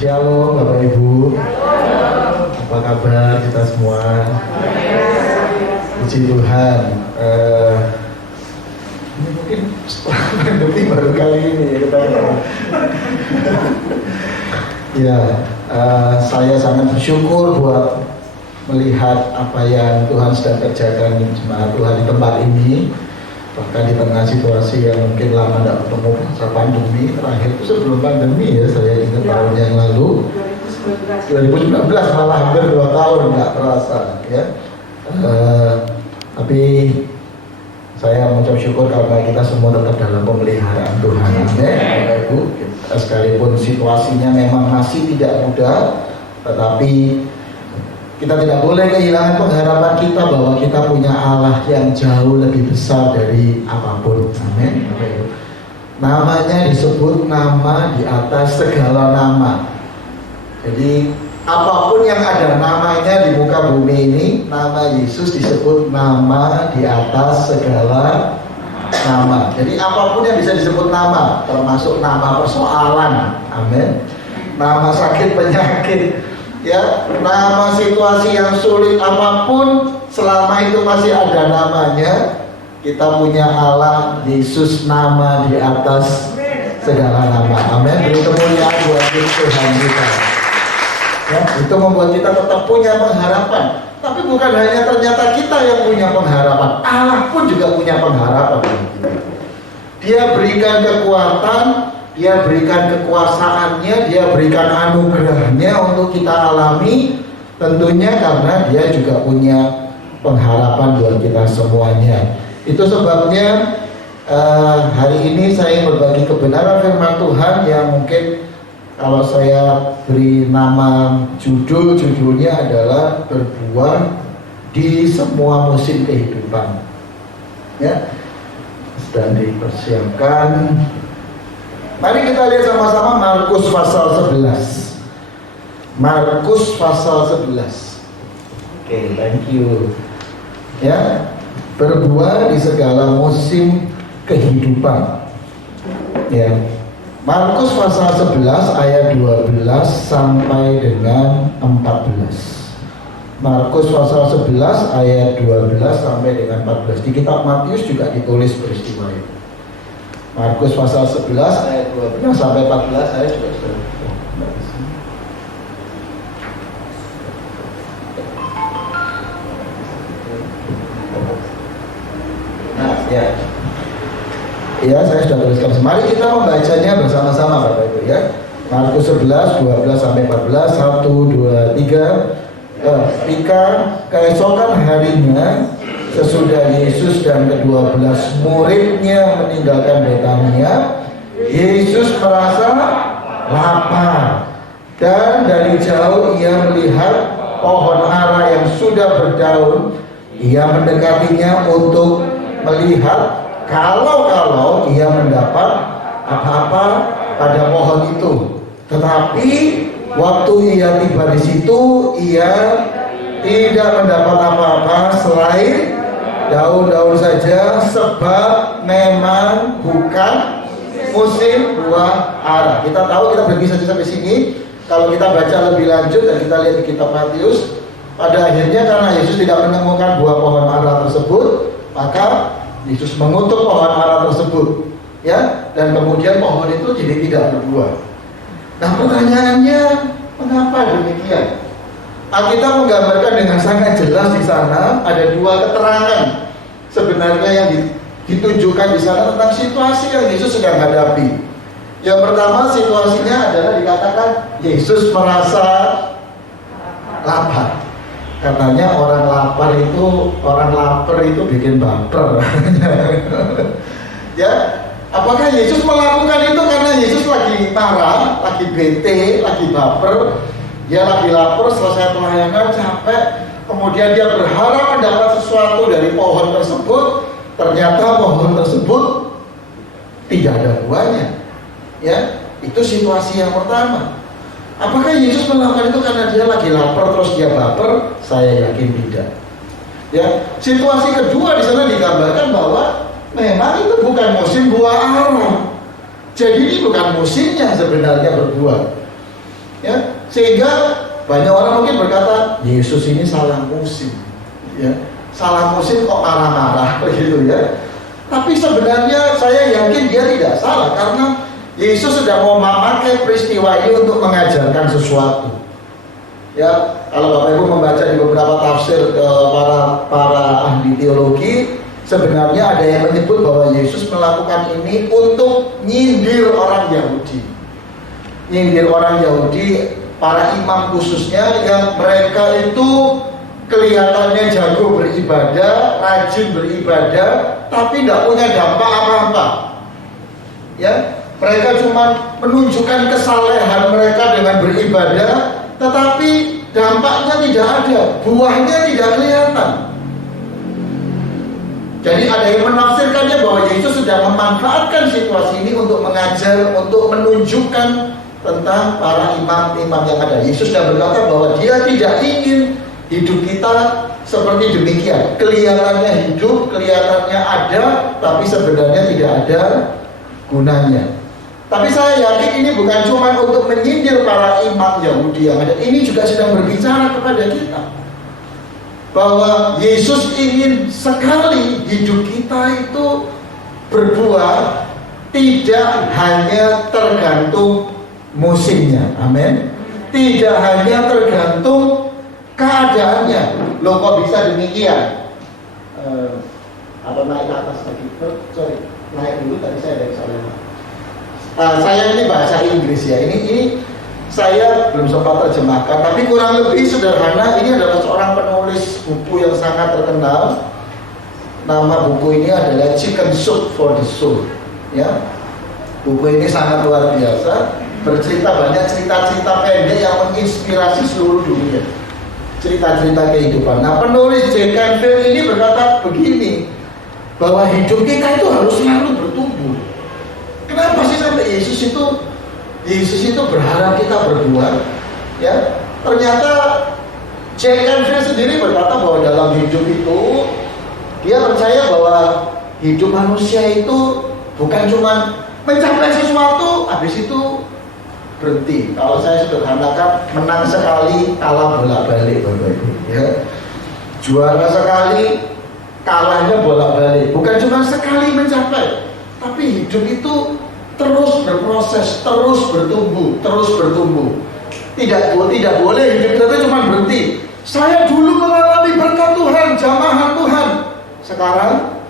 Shalom Bapak Ibu. Apa kabar kita semua? Puji Tuhan. Ini mungkin setelah pandemi baru kali ini kita. Ya, saya sangat bersyukur buat melihat apa yang Tuhan sedang kerjakan jemaat Tuhan di tempat ini. Bahkan di tengah situasi yang mungkin lama tidak ketemu masa pandemi, terakhir itu sebelum pandemi ya, saya ingat tahun yang lalu 2019, malah hampir 2 tahun nggak terasa ya. Tapi saya mengucap syukur karena kita semua tetap dalam pemeliharaan Tuhan ya, Bapak Ibu. Sekalipun situasinya memang masih tidak mudah, tetapi kita tidak boleh kehilangan pengharapan kita bahwa kita punya Allah yang jauh lebih besar dari apapun. Amin. Namanya disebut nama di atas segala nama. Jadi apapun yang ada namanya di muka bumi ini, nama Yesus disebut nama di atas segala nama. Jadi apapun yang bisa disebut nama, termasuk nama persoalan. Amin. Nama sakit penyakit, ya, nama situasi yang sulit apapun, selama itu masih ada namanya, kita punya Allah Yesus, nama di atas segala nama. Amin. Beri kemuliaan buat Tuhan kita. Ya, itu membuat kita tetap punya pengharapan. Tapi bukan hanya ternyata kita yang punya pengharapan, Allah pun juga punya pengharapan. Dia berikan kekuatan, Dia berikan kekuasaannya, Dia berikan anugerahnya untuk kita alami. Tentunya karena Dia juga punya pengharapan buat kita semuanya. Itu sebabnya hari ini saya berbagi kebenaran firman Tuhan yang mungkin kalau saya beri nama judulnya adalah berbuah di semua musim kehidupan. Ya, sedang dipersiapkan. Mari kita lihat sama-sama Markus pasal 11. Markus pasal 11. Oke, thank you. Ya, berbuah di segala musim kehidupan. Ya. Markus pasal 11 ayat 12 sampai dengan 14. Markus pasal 11 ayat 12 sampai dengan 14. Di kitab Matius juga ditulis peristiwa itu. Markus pasal 11 ayat 12 sampai 14 saya juga sudah. Nah, ya. Ya, saya sudah tuliskan. Mari kita membacanya bersama-sama Bapak Ibu ya. Markus 11 12 sampai 14. 1 2 3. Ketika keesokan harinya, sesudah Yesus dan ke-12 muridnya meninggalkan Betania, Yesus merasa lapar, dan dari jauh ia melihat pohon ara yang sudah berdaun. Ia mendekatinya untuk melihat kalau ia mendapat apa-apa pada pohon itu. Tetapi waktu ia tiba di situ, ia tidak mendapat apa-apa selain daun-daun saja, sebab memang bukan musim buah ara. Kita tahu, kita berhenti saja sampai sini. Kalau kita baca lebih lanjut dan kita lihat di kitab Matius, pada akhirnya karena Yesus tidak menemukan buah pohon ara tersebut, maka Yesus mengutuk pohon ara tersebut, ya, dan kemudian pohon itu jadi tidak berbuah. Nah, pertanyaannya, mengapa demikian? Alkitab menggambarkan dengan sangat jelas di sana ada 2 keterangan sebenarnya yang ditunjukkan di sana tentang situasi yang Yesus sedang hadapi. Yang pertama, situasinya adalah dikatakan Yesus merasa lapar. Katanya orang lapar itu bikin baper. Ya, apakah Yesus melakukan itu karena Yesus lagi marah, lagi bete, lagi baper? Dia lagi lapar, selesai pelayanan, capek, kemudian dia berharap mendapat sesuatu dari pohon tersebut. Ternyata pohon tersebut tidak ada buahnya. Ya, itu situasi yang pertama. Apakah Yesus melakukan itu karena dia lagi lapar terus dia baper? Saya yakin tidak. Ya, situasi kedua di sana digambarkan bahwa memang itu bukan musim buah ara. Jadi ini bukan musimnya sebenarnya berbuah. Ya, sehingga banyak orang mungkin berkata Yesus ini salah musim, ya, salah musim kok marah-marah begitu ya. Tapi sebenarnya saya yakin dia tidak salah, karena Yesus sudah mau memakai peristiwa ini untuk mengajarkan sesuatu. Ya, kalau Bapak Ibu membaca di beberapa tafsir para ahli teologi, sebenarnya ada yang menyebut bahwa Yesus melakukan ini untuk nyindir orang Yahudi. Nyindir orang Yahudi, para imam khususnya, yang mereka itu kelihatannya jago beribadah, rajin beribadah, tapi tidak punya dampak apa-apa. Ya, mereka cuma menunjukkan kesalehan mereka dengan beribadah, tetapi dampaknya tidak ada, buahnya tidak kelihatan. Jadi ada yang menafsirkannya bahwa Yesus sudah memanfaatkan situasi ini untuk mengajar, untuk menunjukkan tentang para imam-imam yang ada. Yesus sudah berkata bahwa dia tidak ingin hidup kita seperti demikian. Kelihatannya hidup, kelihatannya ada, tapi sebenarnya tidak ada gunanya. Tapi saya yakin ini bukan cuma untuk menyindir para imam Yahudi yang ada. Ini juga sedang berbicara kepada kita, bahwa Yesus ingin sekali hidup kita itu berbuah, tidak hanya tergantung musimnya. Amin. Tidak hanya tergantung keadaannya. Loh, kok bisa demikian? Naik ke atas lagi? Naik dulu, tadi saya dari sana. Saya ini bahasa Inggris ya. Ini saya belum sempat terjemahkan, tapi kurang lebih sederhana. Ini adalah seorang penulis buku yang sangat terkenal. Nama buku ini adalah Chicken Soup for the Soul. Ya, buku ini sangat luar biasa. Bercerita banyak cerita-cerita pendek yang menginspirasi seluruh dunia. Cerita-cerita kehidupan. Nah, penulis Jack Canfield ini berkata begini, bahwa hidup kita itu harus selalu bertumbuh. Kenapa sih sampai Yesus itu berharap kita berbuat? Ya, ternyata Jack Canfield sendiri berkata bahwa dalam hidup itu dia percaya bahwa hidup manusia itu bukan cuma mencapai sesuatu, habis itu berhenti. Kalau saya sederhanakan, menang sekali, kalah bolak-balik, Bapak Ibu. Ya, juara sekali, kalahnya bolak-balik. Bukan cuma sekali mencapai, tapi hidup itu terus berproses, terus bertumbuh, terus bertumbuh. Tidak boleh hidup kita itu cuma berhenti. Saya dulu mengalami berkat Tuhan, jamahan Tuhan. Sekarang,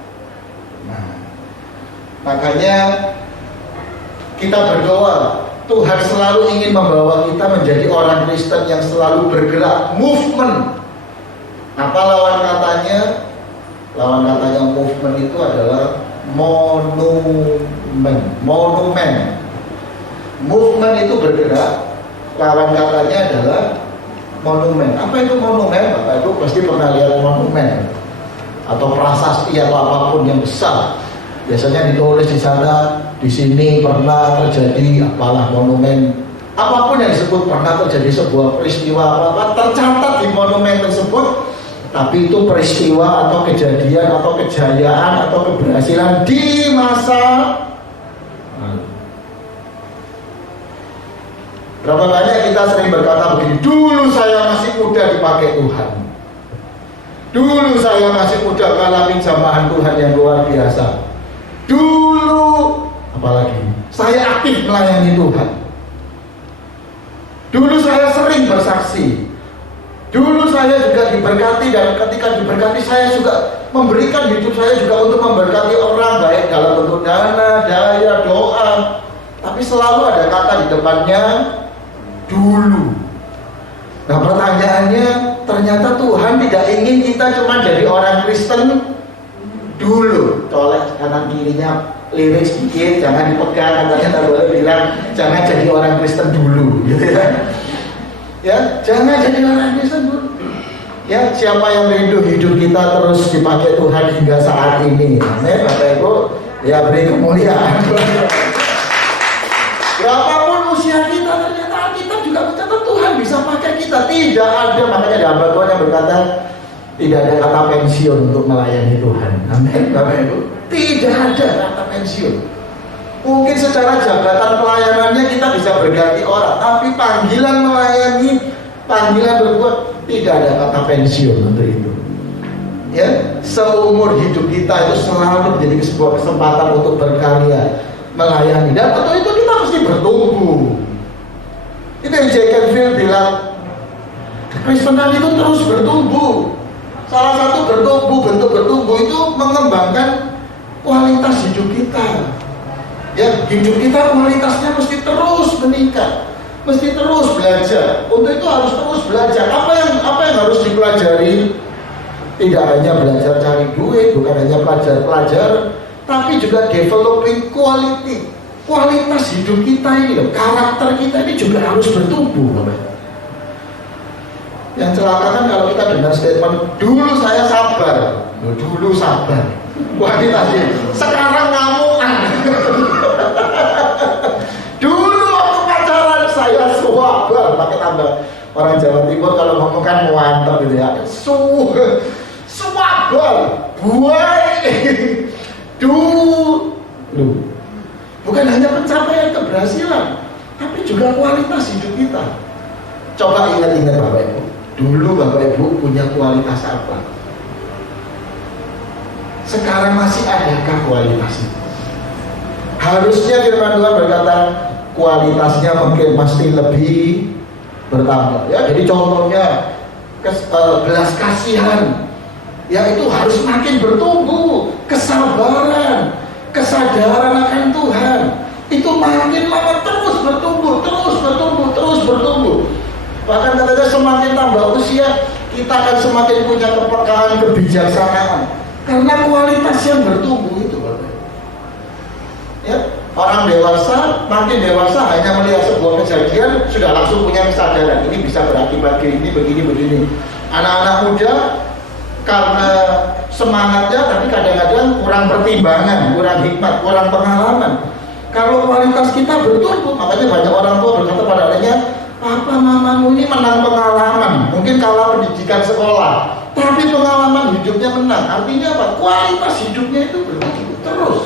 makanya kita berdoa, Tuhan selalu ingin membawa kita menjadi orang Kristen yang selalu bergerak, movement. Apa lawan katanya? Lawan katanya movement itu adalah monumen. Movement itu bergerak, lawan katanya adalah monumen. Apa itu monumen? Bapak Ibu pasti pernah lihat monumen atau prasasti atau apapun yang besar. Biasanya ditulis di sana, di sini pernah terjadi apalah monumen. Apapun yang disebut pernah terjadi sebuah peristiwa apa-apa tercatat di monumen tersebut. Tapi itu peristiwa atau kejadian atau kejayaan atau keberhasilan di masa lalu. Berapa banyak kita sering berkata begini, dulu saya masih muda dipakai Tuhan, dulu saya masih muda mengalami jamahan Tuhan yang luar biasa, dulu apalagi saya aktif melayani Tuhan, dulu saya sering bersaksi, dulu saya juga diberkati, dan ketika diberkati saya juga memberikan hidup saya juga untuk memberkati orang, baik dalam bentuk dana, daya, doa. Tapi selalu ada kata di depannya, dulu. Nah, pertanyaannya, ternyata Tuhan tidak ingin kita cuma jadi orang Kristen dulu. Colek kanan kirinya, lirik sedikit, jangan dipegang, katanya tak boleh bilang, jangan jadi orang Kristen dulu, gitu ya. Ya, jangan jadi orang Kristen dulu. Ya, siapa yang rindu hidup kita terus dipakai Tuhan hingga saat ini? Amin, Bapak Ibu. Ya, beri kemuliaan. Berapapun usia kita, ternyata Alkitab juga mencatat Tuhan bisa pakai kita. Tidak ada, makanya ada hamba Tuhan yang berkata tidak ada kata pensiun untuk melayani Tuhan. Amin, Bapak Ibu. Tidak ada kata pensiun. Mungkin secara jabatan pelayanannya kita bisa berganti orang, tapi panggilan melayani, panggilan berbuat, tidak ada kata pensiun untuk itu. Ya, seumur hidup kita itu selalu menjadi sebuah kesempatan untuk berkarya, melayani, dan untuk itu kita mesti bertumbuh. Itu yang Jack Canfield bilang, Kristenan itu terus bertumbuh. Salah satu bentuk bertumbuh itu mengembangkan kualitas hidup kita. Ya, hidup kita kualitasnya mesti terus meningkat, mesti terus belajar. Untuk itu harus terus belajar. Apa yang harus dipelajari? Tidak hanya belajar cari duit, bukan hanya pelajar, tapi juga developing quality, kualitas hidup kita ini loh, karakter kita ini juga harus bertumbuh, Bapak. Yang celaka kan kalau kita dengar statement, dulu saya sabar, dulu sabar, kualitasnya, sekarang ngamuan. Dulu waktu pacaran saya sabar, pakai tambah orang Jawa Timur kalau ngomong kan mantap gitu ya, sabar, buai, dulu. Bukan hanya pencapaian keberhasilan, tapi juga kualitas hidup kita. Coba ingat-ingat Bapak Ibu, dulu Bapak Ibu punya kualitas apa? Sekarang masih adakah kualitas itu? Harusnya firman Tuhan berkata kualitasnya mungkin pasti lebih bertambah. Ya, jadi contohnya belas kasihan, ya itu harus makin bertumbuh. Kesabaran, kesadaran akan Tuhan itu makin lama terus bertumbuh. Bahkan katanya semakin tambah usia kita akan semakin punya kepekaan, kebijaksanaan, karena kualitas yang bertumbuh itu, Bapak. Ya, orang dewasa makin dewasa hanya melihat sebuah kejadian sudah langsung punya kesadaran ini bisa berakibat begini. Anak-anak muda karena semangatnya tapi kadang-kadang kurang pertimbangan, kurang hikmat, kurang pengalaman. Kalau kualitas kita bertumbuh, makanya banyak orang tua berkata pada anaknya, papa mamamu ini menang pengalaman, mungkin kalah pendidikan sekolah, tapi pengalaman hidupnya menang. Artinya apa? Kualitas hidupnya itu bertumbuh terus,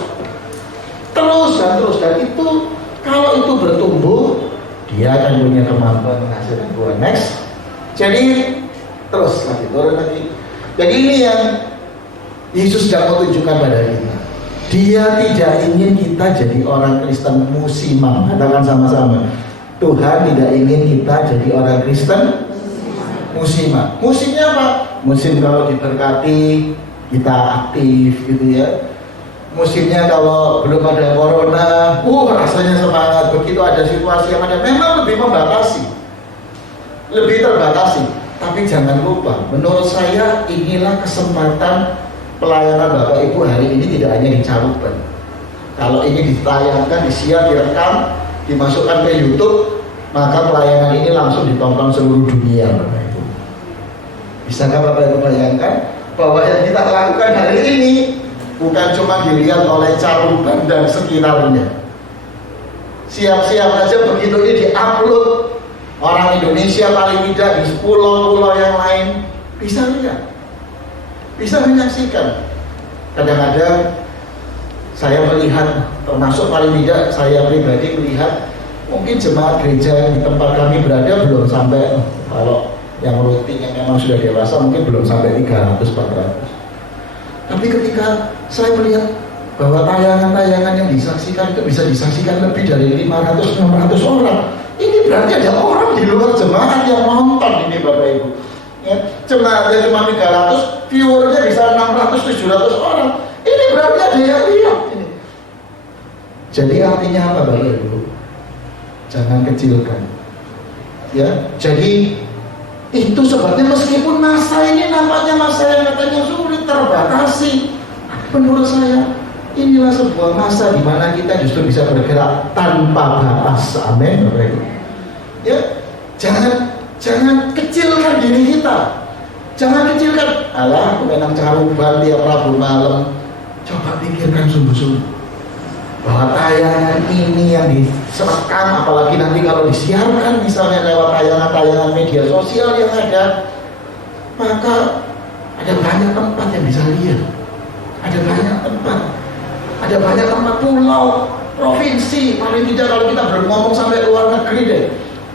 dan itu kalau itu bertumbuh, dia akan punya kemampuan menghasilkan buah. Next, jadi terus lagi turun lagi. Jadi ini yang Yesus sedang menunjukkan pada kita. Dia tidak ingin kita jadi orang Kristen musiman. Katakan sama-sama, Tuhan tidak ingin kita jadi orang Kristen musiman. Musimnya apa? Musim kalau diberkati kita aktif gitu ya. Musimnya kalau belum ada corona, rasanya semangat. Begitu ada situasi yang ada, memang lebih membatasi, lebih terbatasi. Tapi jangan lupa, menurut saya inilah kesempatan pelayanan Bapak Ibu hari ini tidak hanya di Caruban. Kalau ini ditayangkan, disiar, direkam, dimasukkan ke YouTube, maka pelayanan ini langsung ditonton seluruh dunia, Bapak Ibu. Bisakah Bapak Ibu bayangkan bahwa yang kita lakukan hari ini bukan cuma dilihat oleh Caruban dan sekitarnya. Siap-siap aja begitu ini diupload, orang Indonesia paling tidak di pulau-pulau yang lain bisa lihat, bisa menyaksikan. Kadang-kadang saya melihat, termasuk paling tidak saya pribadi melihat, mungkin jemaat gereja yang di tempat kami berada belum sampai, kalau yang rutin yang memang sudah dewasa mungkin belum sampai 300-400. Tapi ketika saya melihat bahwa tayangan-tayangan yang disaksikan itu bisa disaksikan lebih dari 500-600 orang, ini berarti ada orang di luar jemaat yang nonton ini, Bapak Ibu. Ya, jemaatnya cuma 300, viewernya bisa 600-700 orang. Ini berarti ada yang lihat ini. Jadi artinya apa, Bapak Ibu? Jangan kecilkan. Ya, jadi itu sebabnya meskipun masa ini nampaknya masa yang katanya sulit, terbatasi, menurut saya inilah sebuah masa di mana kita justru bisa bergerak tanpa batas. Amin. Ya, jangan kecilkan diri kita. Jangan kecilkan. Alah, aku memang Caruban tiap Rabu malam. Coba pikirkan sungguh-sungguh bahwa tayangan ini yang diserekam, apalagi nanti kalau disiarkan misalnya lewat tayangan-tayangan media sosial yang ada, maka ada banyak tempat yang bisa lihat, ada banyak tempat pulau provinsi, paling tidak kalau kita berngomong sampai luar negeri deh,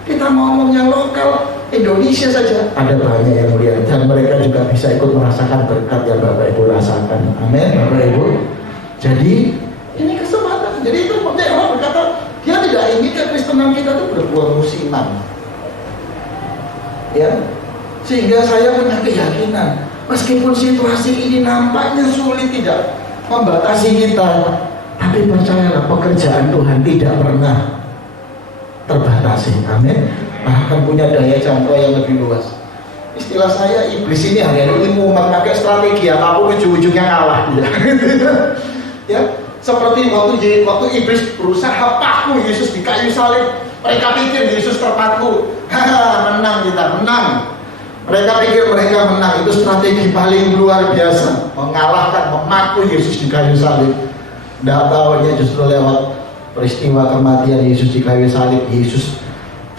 kita ngomong yang lokal Indonesia saja ada banyak yang mulia, dan mereka juga bisa ikut merasakan berkat yang Bapak Ibu rasakan. Amin Bapak Ibu. Jadi ini kesempatan. Jadi itu penting. Allah berkata dia tidak ingin kekristenan kita itu berbuah musiman, ya. Sehingga saya punya keyakinan, meskipun situasi ini nampaknya sulit, tidak membatasi kita, tapi percayalah pekerjaan Tuhan tidak pernah terbatasi. Amin. Bahkan punya daya jangkau yang lebih luas. Istilah saya, iblis ini hari ini memakai strategi apapun ujung-ujungnya kalah. Ya, seperti waktu iblis berusaha paku Yesus di kayu salib, mereka pikir Yesus terpaku. Menang kita, menang. Mereka pikir mereka menang. Itu strategi paling luar biasa, mengalahkan, memaku Yesus di kayu salib. Tidak tahunya justru lewat peristiwa kematian Yesus di kayu salib, Yesus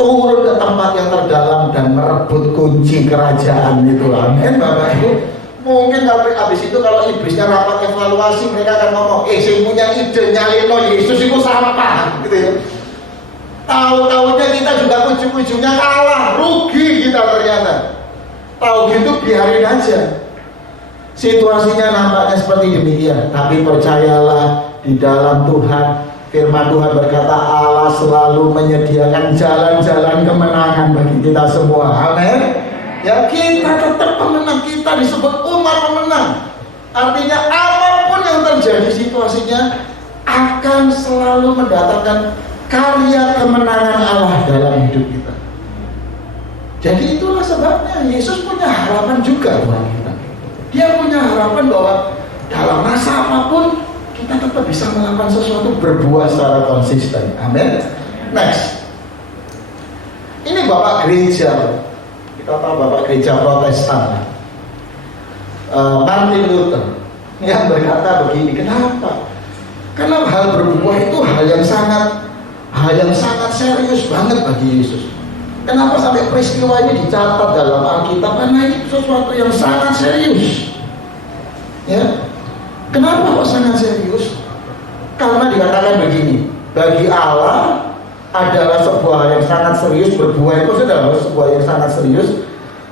turun ke tempat yang terdalam dan merebut kunci kerajaan itu. Amin Bapak Ibu. Mungkin habis itu kalau iblisnya rapat evaluasi, mereka akan ngomong, saya punya ide nyalino Yesus itu sampah gitu ya. Tahu-tahunya kita juga ujung-ujungnya kalah, rugi kita ternyata. Tahu gitu biarin aja. Situasinya nampaknya seperti demikian, tapi percayalah di dalam Tuhan. Firman Tuhan berkata Allah selalu menyediakan jalan-jalan kemenangan bagi kita semua. Amin. Ya, kita tetap pemenang, kita disebut umat pemenang. Artinya apapun yang terjadi situasinya akan selalu mendatangkan karya kemenangan Allah dalam hidup kita. Jadi itulah sebabnya Yesus punya harapan juga buat kita. Dia punya harapan bahwa dalam masa apapun kita tetap bisa melakukan sesuatu, berbuah secara konsisten. Amin. Next, ini Bapak Gereja, kita tahu Bapak Gereja Protestan, Martin Luther, yang berkata begini. Kenapa? Karena hal berbuah itu hal yang sangat serius banget bagi Yesus. Kenapa sampai peristiwa ini dicatat dalam Alkitab? Karena ini sesuatu yang sangat serius. Ya. Kenapa kok sangat serius? Karena dikatakan begini, bagi Allah adalah sebuah yang sangat serius, berbuah itu adalah sebuah yang sangat serius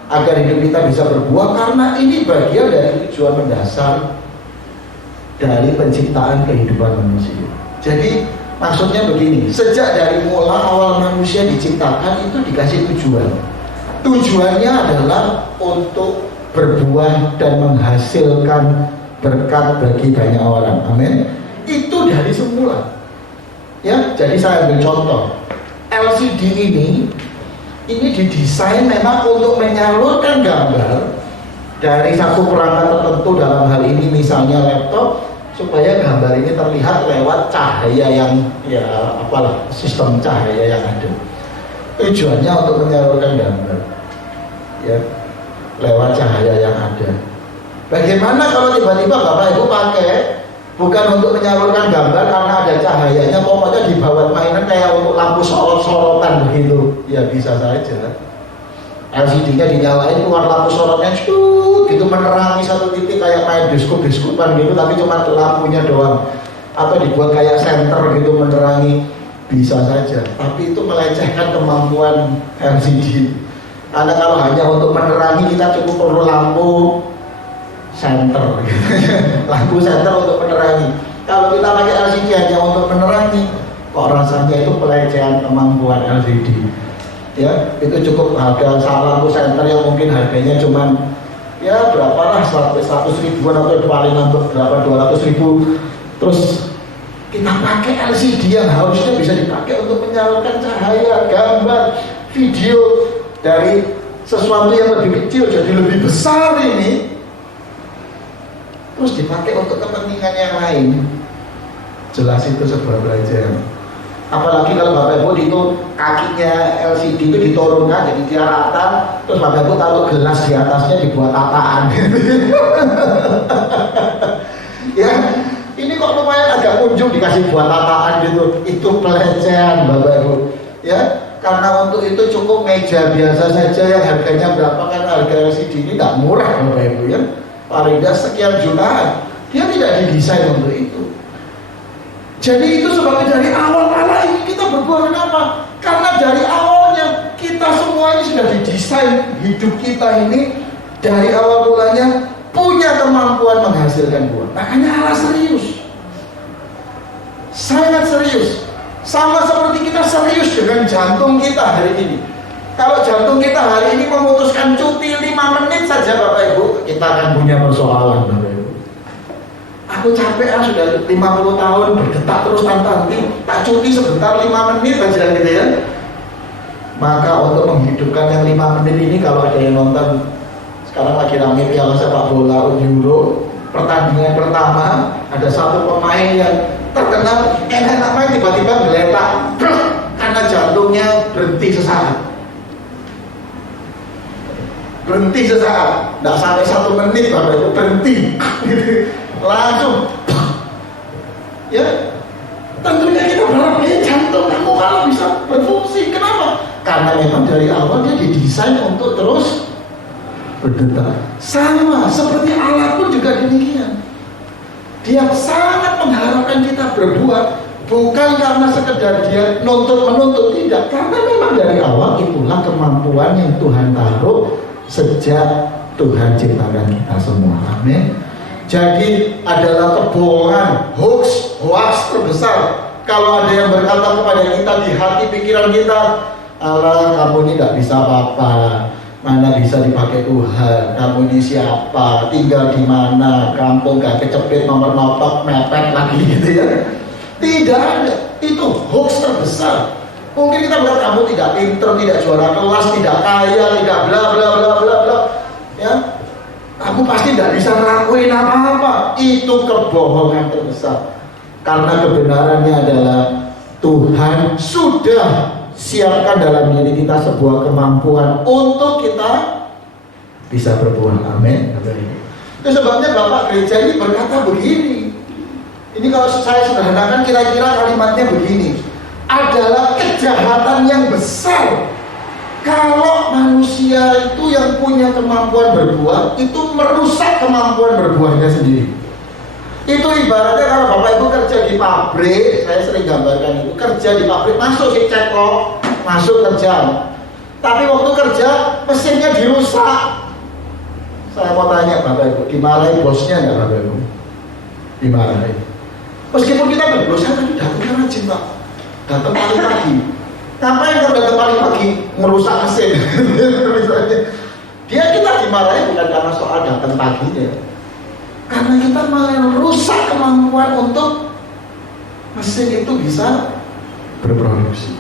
agar hidup kita bisa berbuah, karena ini bagian dari tujuan mendasar dari penciptaan kehidupan manusia. Jadi maksudnya begini, sejak dari mula awal manusia diciptakan itu dikasih tujuan. Tujuannya adalah untuk berbuah dan menghasilkan berkat bagi banyak orang. Amin. Itu dari semula. Ya, jadi saya ambil contoh. LCD ini didesain memang untuk menyalurkan gambar dari satu perangkat tertentu, dalam hal ini misalnya laptop, supaya gambar ini terlihat lewat cahaya yang sistem cahaya yang ada. Tujuannya untuk menyalurkan gambar. Ya, lewat cahaya yang ada. Bagaimana kalau tiba-tiba Bapak Ibu pakai bukan untuk menyalurkan gambar karena ada cahayanya, pokoknya dibawa mainan kayak untuk lampu sorot-sorotan begitu? Ya bisa saja. LCD-nya dinyalain, keluar lampu sorotnya gitu menerangi satu titik kayak main diskup-diskupan gitu, tapi cuma lampunya doang. Atau dibuat kayak senter gitu menerangi, bisa saja. Tapi itu melecehkan kemampuan LCD. Karena kalau hanya untuk menerangi kita cukup perlu lampu senter gitu. Lampu senter untuk menerangi. Kalau kita pakai LCD hanya untuk menerangi, kok rasanya itu pelecehan kemampuan LCD. Ya, itu cukup harga lampu senter yang mungkin harganya cuman ya berapa lah, 100 ribuan atau paling untuk berapa 200 ribu. Terus kita pakai LCD yang harusnya bisa dipakai untuk menyalurkan cahaya, gambar, video dari sesuatu yang lebih kecil jadi lebih besar ini, terus dipakai untuk kepentingan yang lain. Jelas itu sebuah pelajaran. Apalagi kalau Bapak Ibu itu kakinya LCD itu diturunkan jadi dia rata, terus Bapak Ibu taruh gelas di atasnya dibuat tataan. Ya, ini kok lumayan agak unjuk dikasih buat tataan gitu. Itu pelecehan Bapak Ibu. Ya, karena untuk itu cukup meja biasa saja yang harganya berapa, kan harga LCD ini tidak murah Bapak Ibu ya. paling tidak sekian jutaan. Dia tidak didesain untuk itu. Jadi itu sebabnya dari awal Allah ini kita berbuat kenapa? Karena dari awalnya kita semua ini sudah didesain hidup kita ini dari awal mulanya punya kemampuan menghasilkan buah. Makanya Allah serius, sangat serius. Sama seperti kita serius dengan jantung kita hari ini. Kalau jantung kita hari ini memutuskan cuti 5 menit saja Bapak Ibu, kita akan punya persoalan Bapak Ibu. Aku capek sudah 50 tahun berdetak terus tanpa henti, tak cuti sebentar 5 menit aja gitu ya. Maka untuk menghidupkan yang 5 menit ini, kalau ada yang nonton sekarang lagi rame piala sepak bola Euro, pertandingan pertama ada satu pemain yang terkenal enak main tiba-tiba geletak karena jantungnya berhenti sesaat. Berhenti sesaat, tidak sampai 1 menit Bapak Ibu, berhenti langsung ya. Tentunya kita berharap jantung kamu kalau bisa berfungsi. Kenapa? Karena memang dari awal dia didesain untuk terus berdetak. Sama seperti Allah pun juga demikian. Dia sangat mengharapkan kita berbuat, bukan karena sekedar dia menuntut, tidak. Karena memang dari awal itulah kemampuan yang Tuhan taruh sejak Tuhan ciptakan kita semua. Amin. Jadi adalah kebohongan, hoax terbesar kalau ada yang berkata kepada kita di hati pikiran kita, Allah kamu ini tidak bisa apa-apa, mana bisa dipakai Tuhan, kamu ini siapa, tinggal di mana, kampung gak kecepit nomor notok mepet lagi gitu ya. Tidak ada, itu hoax terbesar. Mungkin kita bilang kamu tidak pinter, tidak juara kelas, tidak kaya, tidak bla bla bla bla bla ya. Kamu pasti tidak bisa ngelakuin apa-apa. Itu kebohongan terbesar. Karena kebenarannya adalah Tuhan sudah siapkan dalam diri kita sebuah kemampuan untuk kita bisa berbuat. Amin. Itu sebabnya Bapak gereja ini berkata begini. Ini kalau saya sederhanakan kira-kira kalimatnya begini. Adalah kejahatan yang besar kalau manusia itu yang punya kemampuan berbuat itu merusak kemampuan berbuatnya sendiri. Itu ibaratnya kalau Bapak Ibu kerja di pabrik, saya sering gambarkan itu, kerja di pabrik, masuk di ceklok, masuk kerja, tapi waktu kerja mesinnya dirusak. Saya mau tanya Bapak Ibu, dimarahin bosnya nggak Bapak Ibu? Dimarahin. Meskipun kita bilang, saya tadi datangnya rajin Pak, datang pagi-pagi. Ngapain kalau datang pagi-pagi merusak mesin? Misalnya, kita dimarahin bukan karena soal datang paginya, karena kita malah merusak kemampuan untuk mesin itu bisa berproduksi.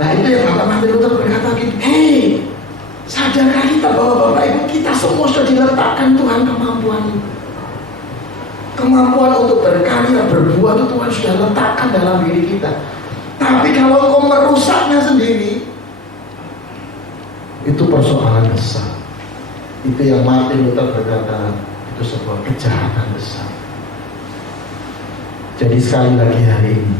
Nah itu yang Bapak Martin Luther berkata gini, sadarkah kita bahwa Bapak Ibu kita semua sudah diletakkan Tuhan kemampuan itu. Kemampuan untuk berkarya, berbuat itu Tuhan sudah letakkan dalam diri kita. Tapi kalau engkau merusaknya sendiri, itu persoalan besar. Itu yang Martin Luther berkata, itu sebuah kejahatan besar. Jadi sekali lagi hari ini,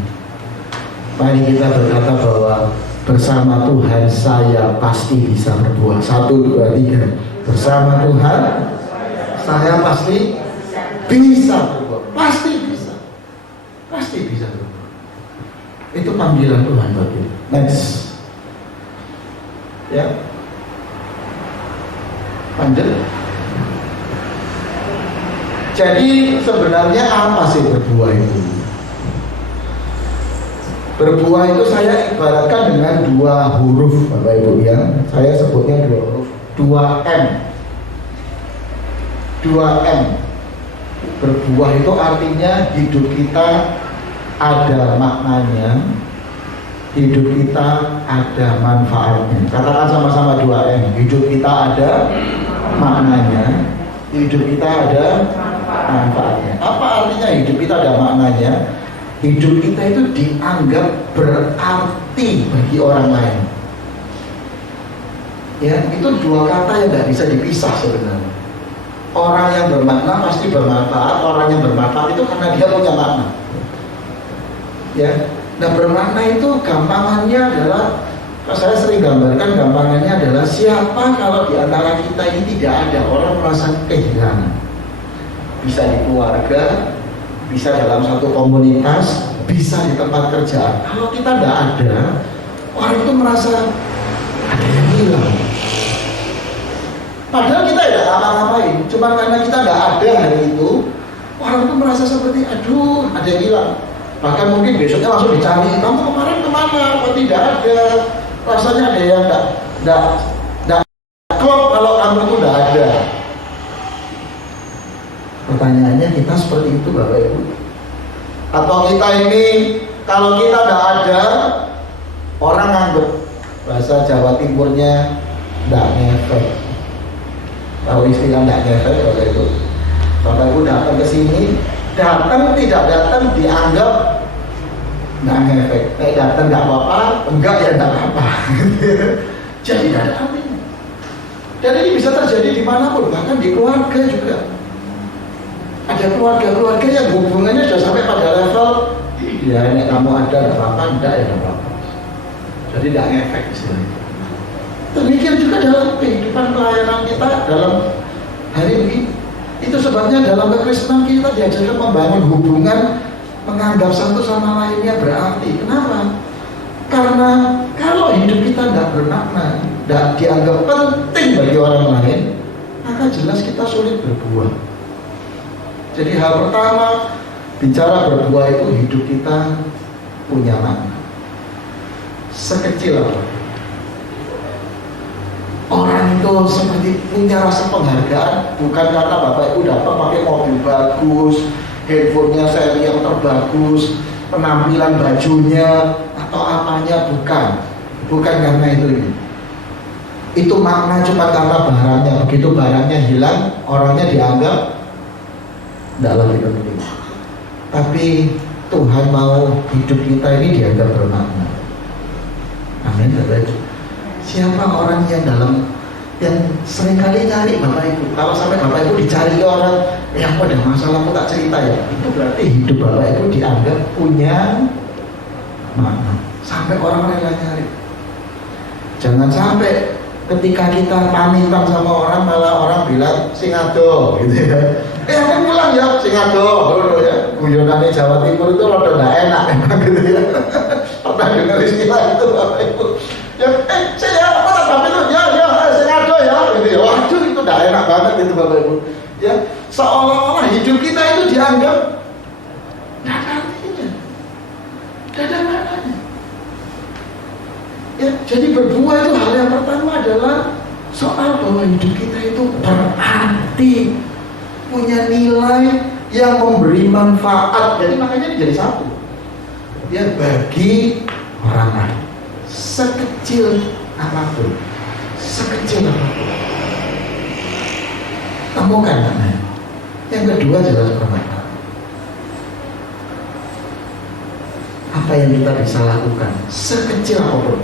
mari kita berkata bahwa bersama Tuhan saya pasti bisa berbuat. 1, 2, 3. Bersama Tuhan saya pasti bisa berbuat. Pasti bisa. Pasti bisa berbuat. Itu panggilan Tuhan bagi. Next. Ya. Lanjut. Jadi sebenarnya apa sih berbuah itu? Berbuah itu saya ibaratkan dengan 2 huruf Bapak Ibu ya. Saya sebutnya 2 huruf, 2M. 2M. Berbuah itu artinya hidup kita ada maknanya, hidup kita ada manfaatnya. Katakan sama-sama 2M. Hidup kita ada maknanya, hidup kita ada manfaatnya. Apa artinya hidup kita ada maknanya? Hidup kita itu dianggap berarti bagi orang lain. Ya, itu 2 kata yang nggak bisa dipisah sebenarnya. Orang yang bermakna pasti bermanfaat. Orang yang bermanfaat itu karena dia punya makna. Ya, nah bermakna itu gampangannya adalah, saya sering gambarkan gampangannya adalah siapa kalau di antara kita ini tidak ada orang merasa kehilangan. Bisa di keluarga, bisa dalam satu komunitas, bisa di tempat kerja. Kalau kita tidak ada, orang itu merasa ada yang hilang. Padahal kita tidak ngapa-ngapain, cuma karena kita tidak ada hari itu, orang itu merasa seperti aduh ada yang hilang. Bahkan mungkin besoknya langsung dicari, kamu kemarin kemana? Kok tidak ada? Rasanya ada yang tidak klop kalau kamu itu tidak ada. Pertanyaannya, kita seperti itu Bapak Ibu? Atau kita ini kalau kita tidak ada, orang anggap, bahasa Jawa Timurnya tidak ngefek. Tahu istilah tidak ngefek Bapak Ibu? Bapak Ibu datang ke sini, datang tidak datang dianggap tidak ngefek. Datang tidak apa-apa, enggak ya tidak apa-apa. Jadi tidak ada artinya. Dan ini bisa terjadi dimanapun, bahkan di keluarga juga. Ada keluarga-keluarga yang hubungannya sudah sampai pada level ya ini kamu ada tidak apa-apa, tidak ya tidak apa-apa. Jadi tidak ngefek istilahnya. Demikian juga dalam kehidupan pelayanan kita dalam hari ini. Itu sebabnya dalam kekristenan kita diajarkan membangun hubungan, menganggap satu sama lainnya berarti. Kenapa? Karena kalau hidup kita tidak bermakna, tidak dianggap penting bagi orang lain, maka jelas kita sulit berbuah. Jadi hal pertama, bicara berbuah itu hidup kita punya makna. Sekecil apa? Orang itu seperti punya rasa penghargaan bukan karena Bapak Ibu datang pakai mobil bagus, handphonenya seri yang terbagus, penampilan bajunya atau apanya, bukan karena itu. Itu makna cuma karena barangnya. Begitu barangnya hilang, orangnya dianggap tidak lagi penting. Tapi Tuhan mau hidup kita ini dianggap bermakna. Amin. Siapa orang yang seringkali cari Bapak Ibu? Kalau sampai Bapak Ibu dicari orang yang ada masalah, aku tak cerita ya, itu berarti hidup Bapak Ibu dianggap punya makna. Sampai orang rela nyari. Jangan sampai ketika kita pamitan sama orang malah orang bilang sing ado gitu ya. Aku pulang ya sing ado ya. Guyonane Jawa Timur itu rada enggak enak memang gitu ya. Pernah dengar istilah itu Bapak Ibu? Ya saya apa Bapak itu ya sing ado ya gitu ya. Waduh itu enggak enak banget itu Bapak Ibu. Ya seolah-olah hidup kita itu dianggap enggak ada artinya. Enggak ada maknanya. Ya, jadi berbuah itu hal yang pertama adalah soal bahwa hidup kita itu berarti, punya nilai yang memberi manfaat. Jadi makanya ini jadi satu. Ya bagi orang lain, sekecil apapun, temukan maknanya. Yang kedua jelas bermanfaat. Apa yang kita bisa lakukan sekecil apapun.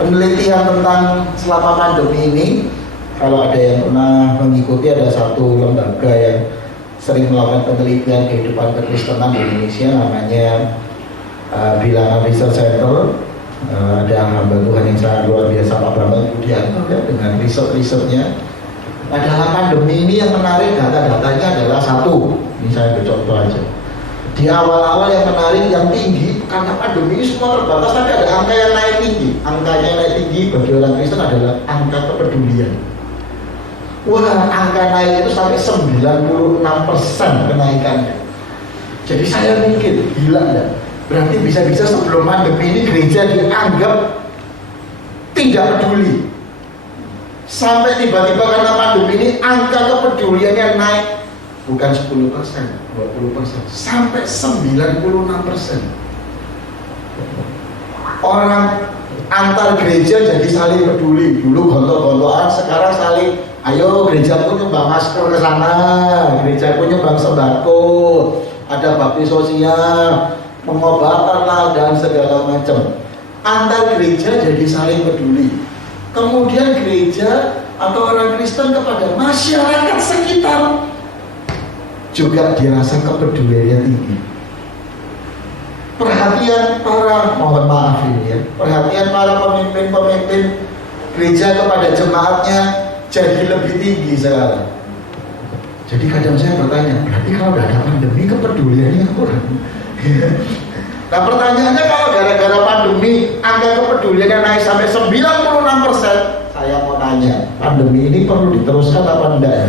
Penelitian tentang selama pandemi ini, kalau ada yang pernah mengikuti, ada satu lembaga yang sering melakukan penelitian kehidupan kekristenan di Indonesia, namanya Bilangan Research Center. Ada hamba Tuhan yang sangat luar biasa, Pak Bambang Budianto ya, dengan riset-risetnya. Nah dalam pandemi ini yang menarik data-datanya adalah satu, ini saya bercontoh aja. Di awal-awal yang menarik, yang tinggi, karena pandemi ini semua terbatas, tapi ada angka yang naik tinggi. Angkanya yang naik tinggi bagi orang Kristen adalah angka kepedulian. Wah, angka naik itu sampai 96% kenaikannya. Jadi saya mikir, gila ya? Berarti bisa-bisa sebelum pandemi ini gereja dianggap tidak peduli. Sampai tiba-tiba karena pandemi ini angka kepeduliannya naik. Bukan 10%, 20%, sampai 96%. Orang antar gereja jadi saling peduli. Dulu gontok-gontokan, sekarang saling, ayo gerejaku nyumbang masker ke sana, gerejaku nyumbang sembako, ada bakti sosial, pengobatan lah dan segala macam. Antar gereja jadi saling peduli. Kemudian gereja atau orang Kristen kepada masyarakat sekitar juga dirasa kepeduliannya tinggi. Perhatian para, mohon maaf ini ya, perhatian para pemimpin-pemimpin gereja kepada jemaatnya jadi lebih tinggi sekarang. Jadi kadang saya bertanya, berarti kalau udah ada pandemi kepeduliannya kurang. Nah pertanyaannya, kalau gara-gara pandemi angka kepeduliannya naik sampai 96%, saya mau nanya, pandemi ini perlu diteruskan apa enggak ya?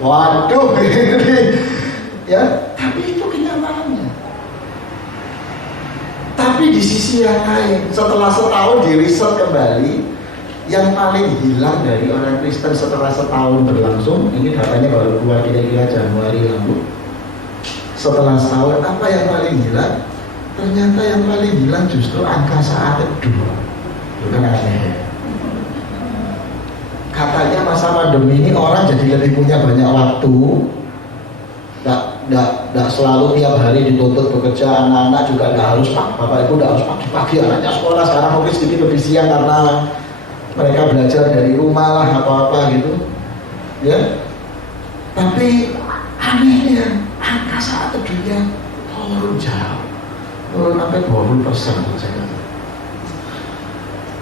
Waduh, ini ya, tapi itu kenyataannya. Tapi di sisi yang lain, setelah setahun di riset kembali, yang paling hilang dari orang Kristen setelah setahun berlangsung, ini datanya baru keluar kira-kira Januari lalu. Setelah setahun, apa yang paling hilang? Ternyata yang paling hilang justru angka saat teduh. Itu kan aneh. Katanya masa pandemi ini orang jadi lebih punya banyak waktu. Nggak selalu tiap hari dituntut bekerja, anak-anak juga nggak harus, bapak ibu nggak harus pagi-pagi anaknya sekolah, sekarang mungkin sedikit lebih siang karena mereka belajar dari rumah lah atau apa gitu ya. Tapi anehnya angka saat teduhnya turun jauh, turun sampai 20% saya kata.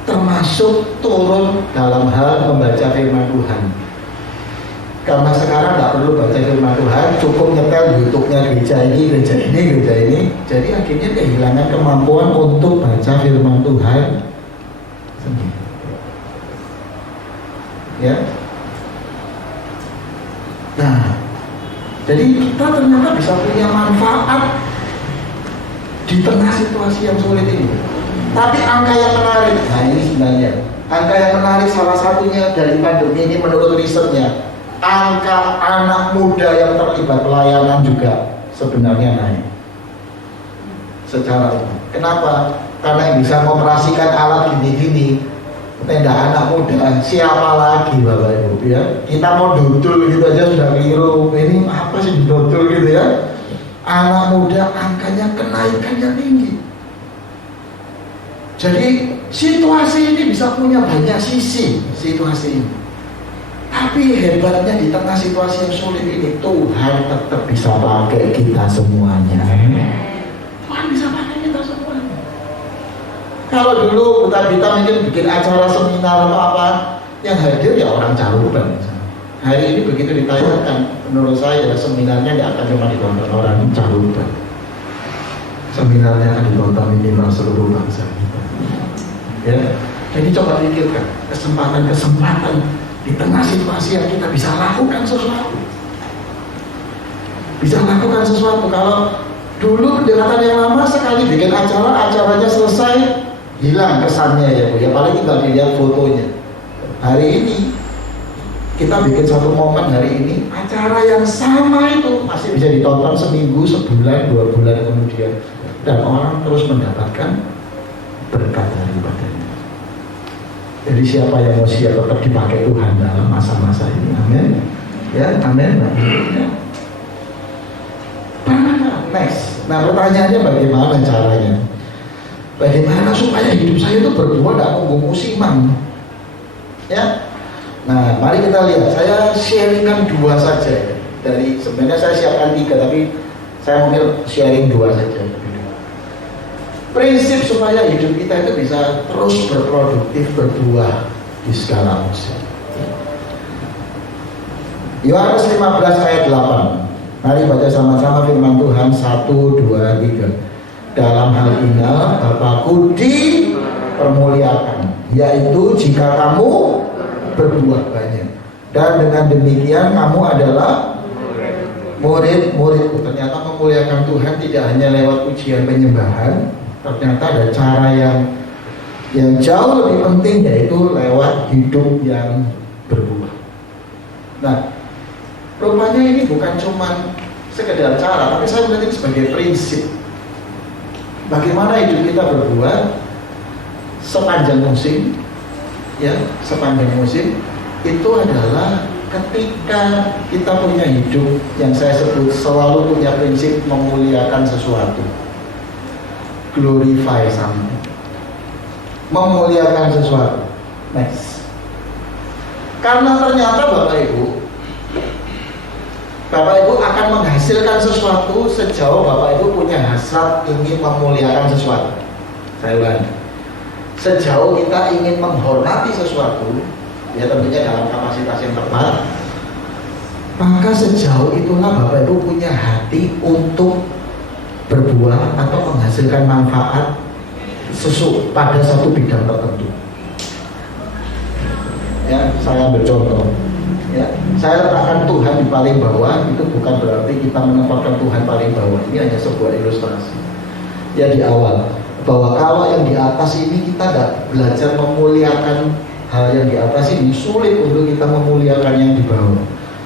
Termasuk turun dalam hal membaca firman Tuhan. Karena sekarang nggak perlu baca firman Tuhan, cukup nyetel YouTube-nya gereja ini. Jadi akhirnya kehilangan kemampuan untuk baca firman Tuhan sendiri. Ya. Nah, jadi kita ternyata bisa punya manfaat di tengah situasi yang sulit ini. Tapi angka yang menarik, nah ini sebenarnya angka yang menarik salah satunya dari pandemi ini menurut risetnya, angka anak muda yang terlibat pelayanan juga sebenarnya naik secara umum. Kenapa? Karena yang bisa mengoperasikan alat gini-gini tenda anak muda, siapa lagi Bapak Ibu ya? Kita mau dudul gitu aja sudah keliru. Ini apa sih dudul gitu ya? Anak muda angkanya kenaikannya tinggi. Jadi situasi ini bisa punya banyak sisi situasi ini. Tapi hebatnya di tengah situasi yang sulit ini, Tuhan tetap bisa pakai kita semuanya. Tuhan bisa pakai kita semuanya. Kalau dulu kita mungkin bikin acara seminar atau apa, yang hadir ya orang Caruban. Hari ini begitu ditayangkan, menurut saya seminarnya tidak akan cuma ditonton orang Caruban. Seminarnya akan ditonton minimal seluruh bangsa kita. Ya, jadi coba pikirkan kesempatan di tengah situasi yang kita bisa lakukan sesuatu. Bisa lakukan sesuatu. Kalau dulu pendekatan yang lama sekali bikin acaranya selesai hilang kesannya ya Bu. Ya paling tinggal dilihat fotonya. Hari ini kita bikin satu momen hari ini, acara yang sama itu masih bisa ditonton seminggu, sebulan, 2 bulan kemudian, dan orang terus mendapatkan berkat daripadanya. Jadi siapa yang mau siap tetap dipakai Tuhan dalam masa-masa ini, amin. Ya, amin. Ya. Next. Nah pertanyaannya bagaimana caranya? Bagaimana supaya hidup saya itu berbuah tidak nunggu musiman? Ya. Nah mari kita lihat. Saya sharingkan 2 saja. Dari sebenarnya saya siapkan 3, tapi saya mungkin sharing 2 saja. Prinsip supaya hidup kita itu bisa terus berproduktif, berbuah di segala musim. Yohanes 15 ayat 8. Mari baca sama-sama firman Tuhan 1, 2, 3. Dalam hal ini Bapakku dipermuliakan, yaitu jika kamu berbuah banyak, dan dengan demikian kamu adalah murid-muridku. Ternyata memuliakan Tuhan tidak hanya lewat ujian penyembahan. Ternyata ada cara yang jauh lebih penting, yaitu lewat hidup yang berbuah. Nah, rupanya ini bukan cuma sekedar cara, tapi saya melihat ini sebagai prinsip. Bagaimana hidup kita berbuah sepanjang musim, ya, sepanjang musim itu adalah ketika kita punya hidup yang saya sebut selalu punya prinsip memuliakan sesuatu. Glorify something, memuliakan sesuatu. Next. Karena ternyata Bapak Ibu akan menghasilkan sesuatu sejauh Bapak Ibu punya hasrat ingin memuliakan sesuatu. Saya ulangi, Sejauh kita ingin menghormati sesuatu, ya tentunya dalam kapasitas yang tepat, maka sejauh itulah Bapak Ibu punya hati untuk berbuah atau menghasilkan manfaat pada satu bidang tertentu. Ya, saya ambil contoh. Ya, saya letakkan Tuhan di paling bawah, itu bukan berarti kita menempatkan Tuhan paling bawah. Ini hanya sebuah ilustrasi. Ya, di awal, bahwa kalau yang di atas ini kita tidak belajar memuliakan hal yang di atas ini, sulit untuk kita memuliakan yang di bawah.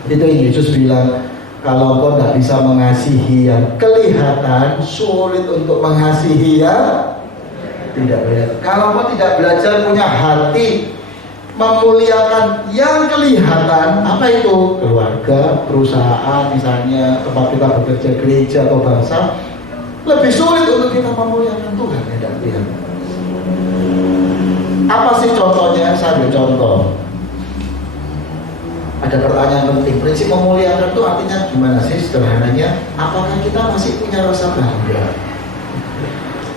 Itu yang Yesus bilang, kalau kau tidak bisa mengasihi yang kelihatan, sulit untuk mengasihi yang tidak kelihatan. Kalau kau tidak belajar punya hati memuliakan yang kelihatan, apa itu? Keluarga, perusahaan, misalnya tempat kita bekerja, gereja atau bangsa, lebih sulit untuk kita memuliakan Tuhan yang tidak kelihatan. Apa sih contohnya? Saya ambil contoh. Ada pertanyaan penting. Prinsip memuliakan itu artinya gimana sih? Sederhananya, apakah kita masih punya rasa bangga?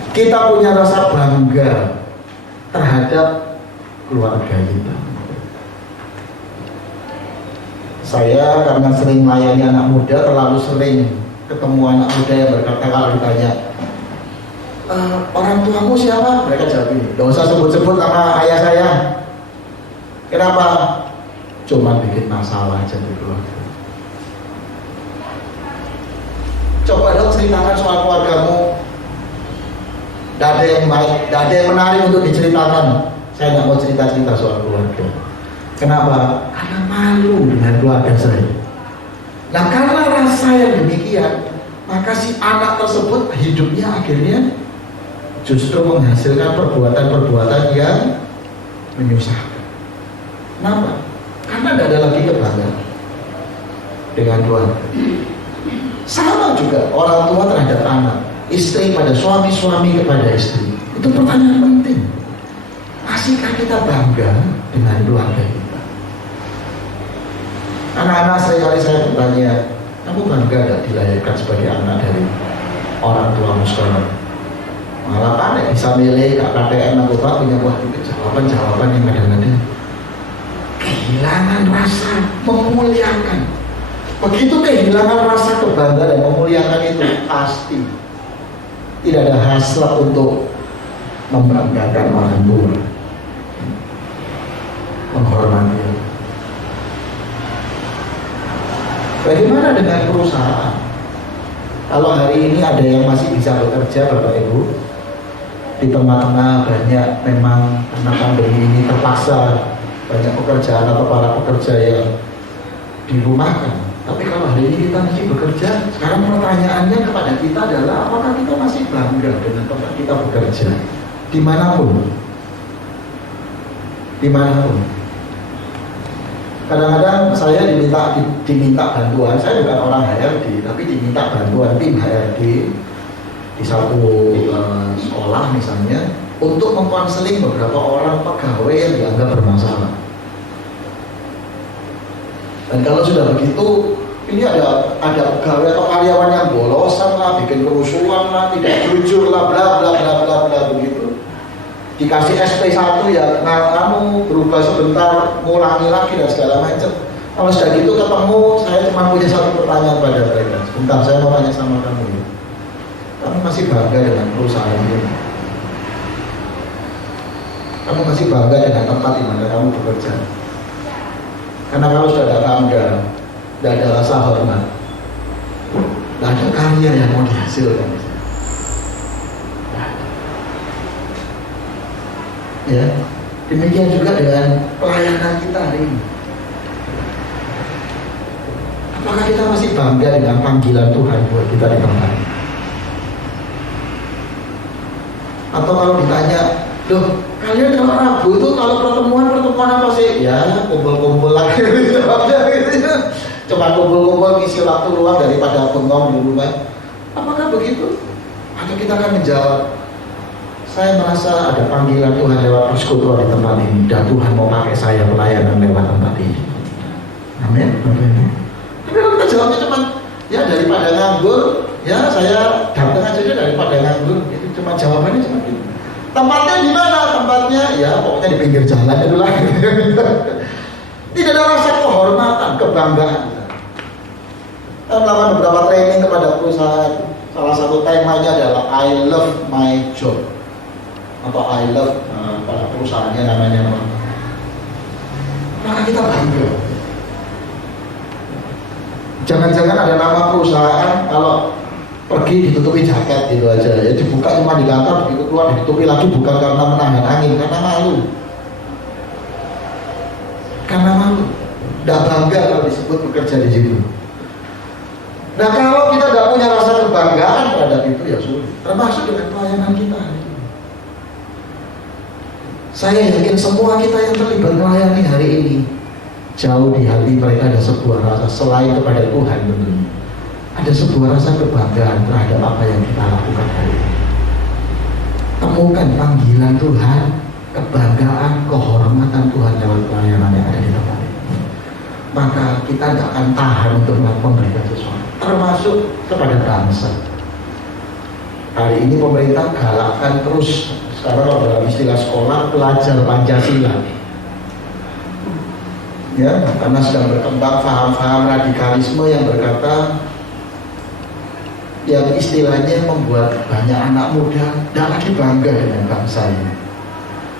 Kita punya rasa bangga terhadap keluarga kita. Saya karena sering melayani anak muda, terlalu sering ketemu anak muda yang berkata kalau ditanya, orang tuamu siapa? Mereka jawab ini, gak usah sebut-sebut nama ayah saya. Kenapa? Cuma bikin masalah aja di keluarga. Coba dong ceritakan soal keluargamu. Tidak ada yang baik, tidak ada yang menarik untuk diceritakan. Saya tidak mau cerita-cerita soal keluarga. Kenapa? Karena malu dengan keluarga saya. Nah, karena rasa yang demikian, maka si anak tersebut hidupnya akhirnya justru menghasilkan perbuatan-perbuatan yang menyusahkan. Kenapa? Karena tidak ada lagi kebanggaan dengan keluarga. Sama juga orang tua terhadap anak, istri pada suami, suami kepada istri. Itu pertanyaan penting. Masihkah kita bangga dengan keluarga kita? Anak-anak seringkali saya bertanya, kamu bangga tidak dilahirkan sebagai anak dari orang tuamu sekarang? Malah pandai bisa milih KTM atau apa, punya buah jawaban-jawaban yang kadang-kadang kehilangan rasa memuliakan. Begitu kehilangan rasa kebanggaan dan memuliakan itu, pasti tidak ada hasrat untuk membanggakan orang tua, menghormati. Bagaimana dengan perusahaan? Kalau hari ini ada yang masih bisa bekerja, Bapak Ibu, di tengah-tengah banyak memang karena pandemi ini terpaksa banyak pekerjaan atau para pekerja yang dirumahkan. Tapi kalau hari ini kita masih bekerja, sekarang pertanyaannya kepada kita adalah apakah kita masih bangga dengan tempat kita bekerja dimanapun? Dimanapun. Kadang-kadang saya diminta bantuan. Saya bukan orang HRD, tapi diminta bantuan tim HRD di satu sekolah misalnya untuk mengkonseling beberapa orang pegawai yang dianggap bermasalah. Dan kalau sudah begitu, ini ada pegawai atau karyawan yang bolosan lah, bikin kerusuhan lah, tidak jujur lah, bla bla bla bla bla begitu. Dikasih SP1 ya, nah, kamu berubah sebentar, ngulangi lagi dan segala macam. Kalau sudah gitu ketemu, saya cuma punya satu pertanyaan pada mereka. Sebentar, saya mau tanya sama kamu ya. Kamu masih bangga dengan perusahaan ini? Kamu masih bangga dengan tempat di mana kamu bekerja? Karena kalau sudah ada bangga, tidak ada rasa hormat, tidak ada karya yang mau dihasilkan. Ya, demikian juga dengan pelayanan kita hari ini. Apakah kita masih bangga dengan panggilan Tuhan buat kita di tempat ini? Atau kalau ditanya, loh, kalian kalau Rabu itu kalau pertemuan apa sih? Ya, kumpul-kumpul lagi. Coba kumpul-kumpul ngisi waktu luang daripada bengong di rumah. Apakah begitu? Atau kita akan menjawab, saya merasa ada panggilan Tuhan lewat persekutuan di tempat ini, dan Tuhan mau pakai saya pelayanan lewat tempat ini. Amin. Tapi kalau kita jawabnya cuma, ya daripada nganggur, ya saya datang aja daripada nganggur. Itu cuma jawabannya cuma gitu. Tempatnya di mana? Tempatnya ya pokoknya di pinggir jalan itu lah. Tidak ada rasa kehormatan, kebanggaan. Saya melakukan beberapa training kepada perusahaan. Salah satu temanya adalah I love my job atau I love pada perusahaannya namanya. Maka kita bangga. Jangan-jangan ada nama perusahaan kalau pergi ditutupi jaket gitu aja ya, dibuka cuma di kantor, begitu keluar ditutupi lagi, bukan karena menahan angin, karena malu. Karena malu, tidak bangga kalau disebut bekerja di situ. Nah kalau kita tidak punya rasa kebanggaan terhadap itu ya sulit, termasuk dengan pelayanan kita. Saya yakin semua kita yang terlibat melayani hari ini, jauh di hati mereka ada sebuah rasa selain kepada Tuhan tentunya. Ada sebuah rasa kebanggaan terhadap apa yang kita lakukan hari ini. Temukan panggilan Tuhan, kebanggaan, kehormatan Tuhan dalam pelayanan yang ada di tempat ini. Maka kita tidak akan tahan untuk memberikan sesuatu, termasuk kepada bangsa. Hari ini pemerintah galakkan terus, sekarang dalam istilah sekolah, belajar Pancasila. Ya, karena sedang berkembang paham-paham radikalisme yang berkata, yang istilahnya membuat banyak anak muda tidak lagi bangga dengan bangsa ini.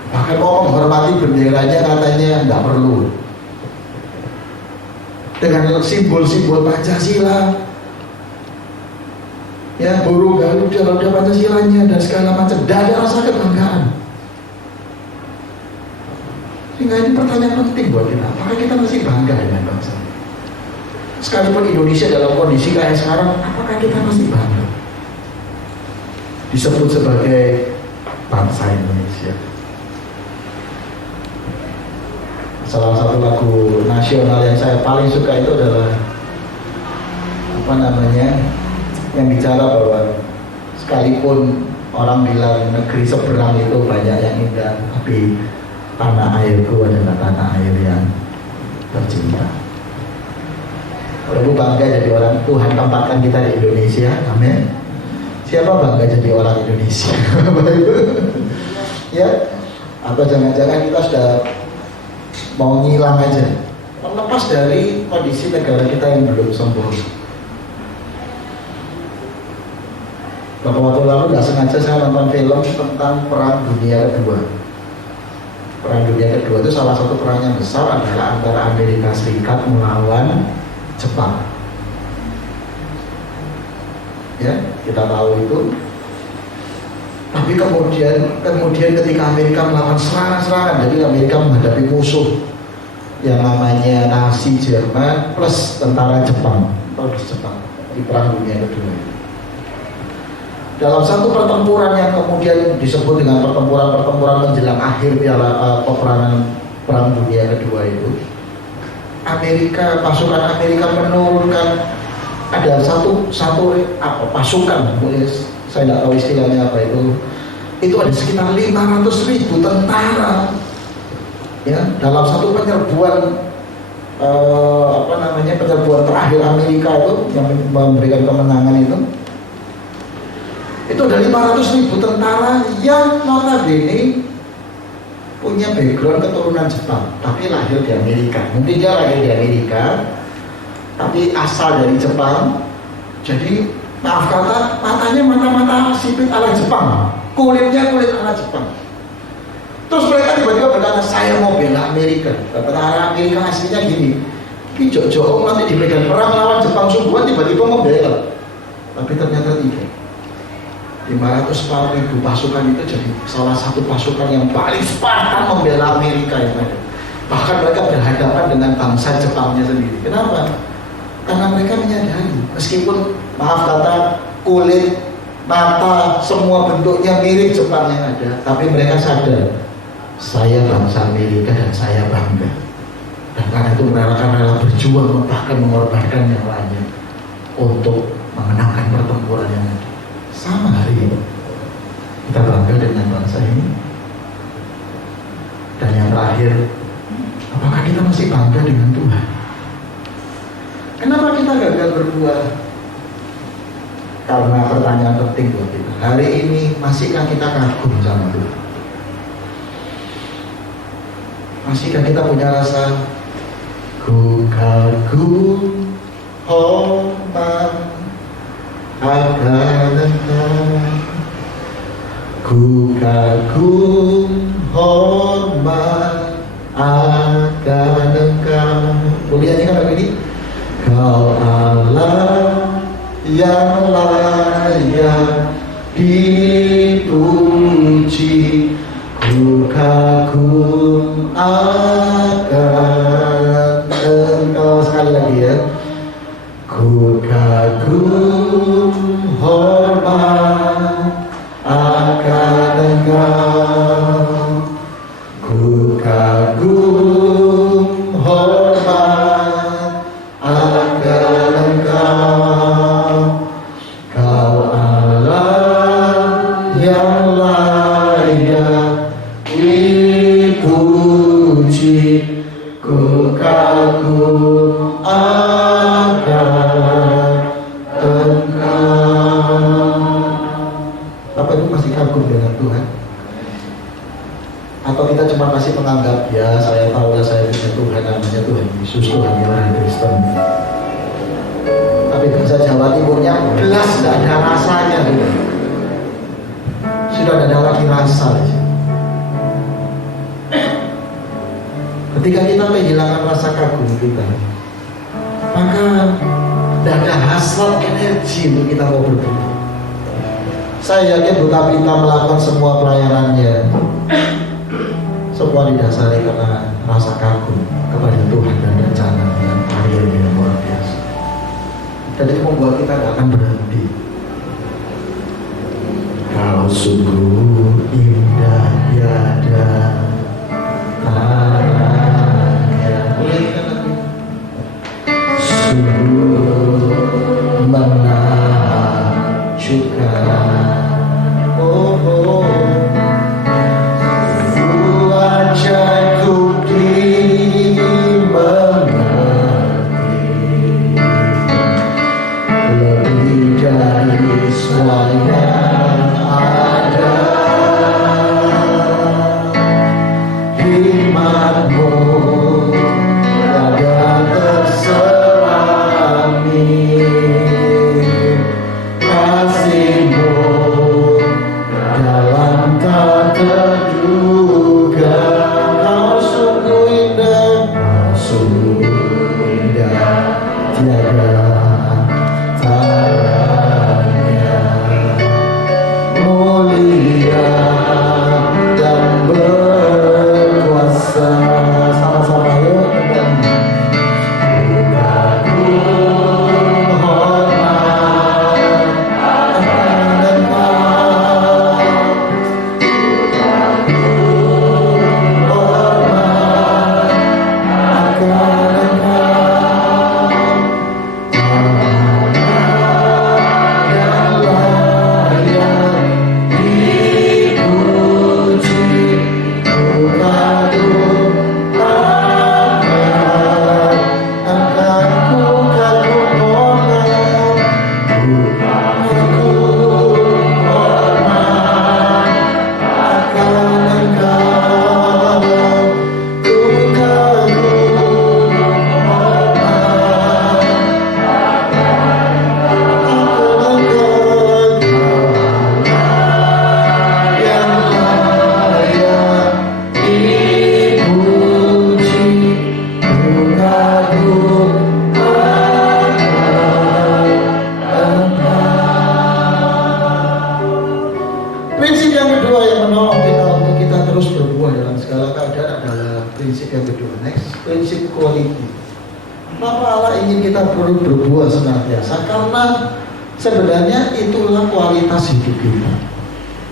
Bahkan mau menghormati benderanya katanya tidak perlu. Dengan simbol-simbol Pancasila, ya burung Garuda Pancasilanya dan segala macam, tidak ada rasa kebanggaan. Sehingga ini pertanyaan penting buat kita, apakah kita masih bangga dengan bangsa? Sekalipun Indonesia dalam kondisi kayak sekarang, apakah kita masih bangga disebut sebagai bangsa Indonesia? Salah satu lagu nasional yang saya paling suka itu adalah apa namanya, yang bicara bahwa sekalipun orang bilang negeri seberang itu banyak yang indah, tapi tanah airku adalah tanah air yang tercinta. Kalau Ibu bangga jadi orang, Tuhan tempatkan kita di Indonesia, amin. Siapa bangga jadi orang Indonesia? Ya, atau jangan-jangan kita sudah mau ngilang aja, melepas dari kondisi negara kita yang belum sempurna. Beberapa waktu lalu nggak sengaja saya nonton film tentang Perang Dunia Kedua. Perang Dunia Kedua itu salah satu perang yang besar adalah antara Amerika Serikat melawan Jepang. Ya, kita tahu itu. Tapi kemudian ketika Amerika melakukan serangan-serangan, jadi Amerika menghadapi musuh yang namanya Nazi Jerman plus tentara Jepang di Perang Dunia Kedua. Dalam satu pertempuran yang kemudian disebut dengan pertempuran menjelang akhir peperangan Perang Dunia Kedua itu, pasukan Amerika menurunkan ada satu pasukan, saya tidak tahu istilahnya apa itu ada sekitar 500.000 tentara ya dalam satu penyerbuan penyerbuan terakhir Amerika itu yang memberikan kemenangan itu ada 500.000 tentara yang notabene punya background keturunan Jepang, tapi lahir di Amerika. Mungkin dia lahir di Amerika, tapi asal dari Jepang. Jadi maaf kata, matanya mata sipit ala Jepang, kulitnya kulit ala Jepang. Terus mereka tiba-tiba berkata, saya mau bela Amerika. Tentara Amerika aslinya gini, ini jok-jok nanti di medan perang lawan Jepang sungguhan tiba-tiba membela. Tapi ternyata tidak. 500.000 pasukan itu jadi salah satu pasukan yang paling Spartan membela Amerika yang ada. Bahkan mereka berhadapan dengan bangsa Jepangnya sendiri. Kenapa? Karena mereka menyadari meskipun maaf kata kulit, mata, semua bentuknya mirip Jepang yang ada, tapi mereka sadar saya bangsa Amerika dan saya bangga. Dan karena itu mereka akan rela berjuang bahkan mengorbankan yang lainnya untuk memenangkan pertempuran yang ada. Sama hari ini kita bangga dengan bangsa ini. Dan yang terakhir, apakah kita masih bangga dengan Tuhan? Kenapa kita gagal berbuah? karena pertanyaan penting buat kita. Hari ini masihkah kita kagum sama Tuhan? Masihkah kita punya rasa ku kagum hormat akan Engkau, ku kagum hormat akan Engkau. Boleh nyanyikan lagu ini? Kau Allah yang layak dipuji, ku kagum akan Engkau. Sekali lagi ya, ku kagum hormat akan Engkau, ku kagum hormat akan Engkau. Kau Allah yang layak dipuji, ku kagum akan Engkau. Bapak Ibu masih kagum dengan Tuhan? Atau kita cuma masih menganggap, ya saya tahu lah saya punya Tuhan, namanya Tuhan Yesus, Tuhan yang Kristen. Tapi bahasa Jawa Timurnya belas tidak ada rasanya gitu. Sudah tidak ada lagi rasa. Ketika kita kehilangan rasa kagum kita, maka tidak ada hasrat energi untuk kita mau bertemu. Saya yakin Bu Tabita melakukan semua pelayanannya, semua didasari karena rasa kagum kepada Tuhan dan rencana dan karyanya yang luar biasa. Dan itu membuat kita tidak akan berhenti. Kau sungguh indah tiada tandanya, sungguh menakjubkan. Wajahku dimengerti lebih dari semua yang ada. Hikmatmu tiada terselami, kasihmu dalam tak terduga. Kau sungguh indah, kau sungguh indah tiada tandanya, mulia dan berkuasa. Sama-sama yuk. Berbuah senantiasa, karena sebenarnya itulah kualitas hidup kita.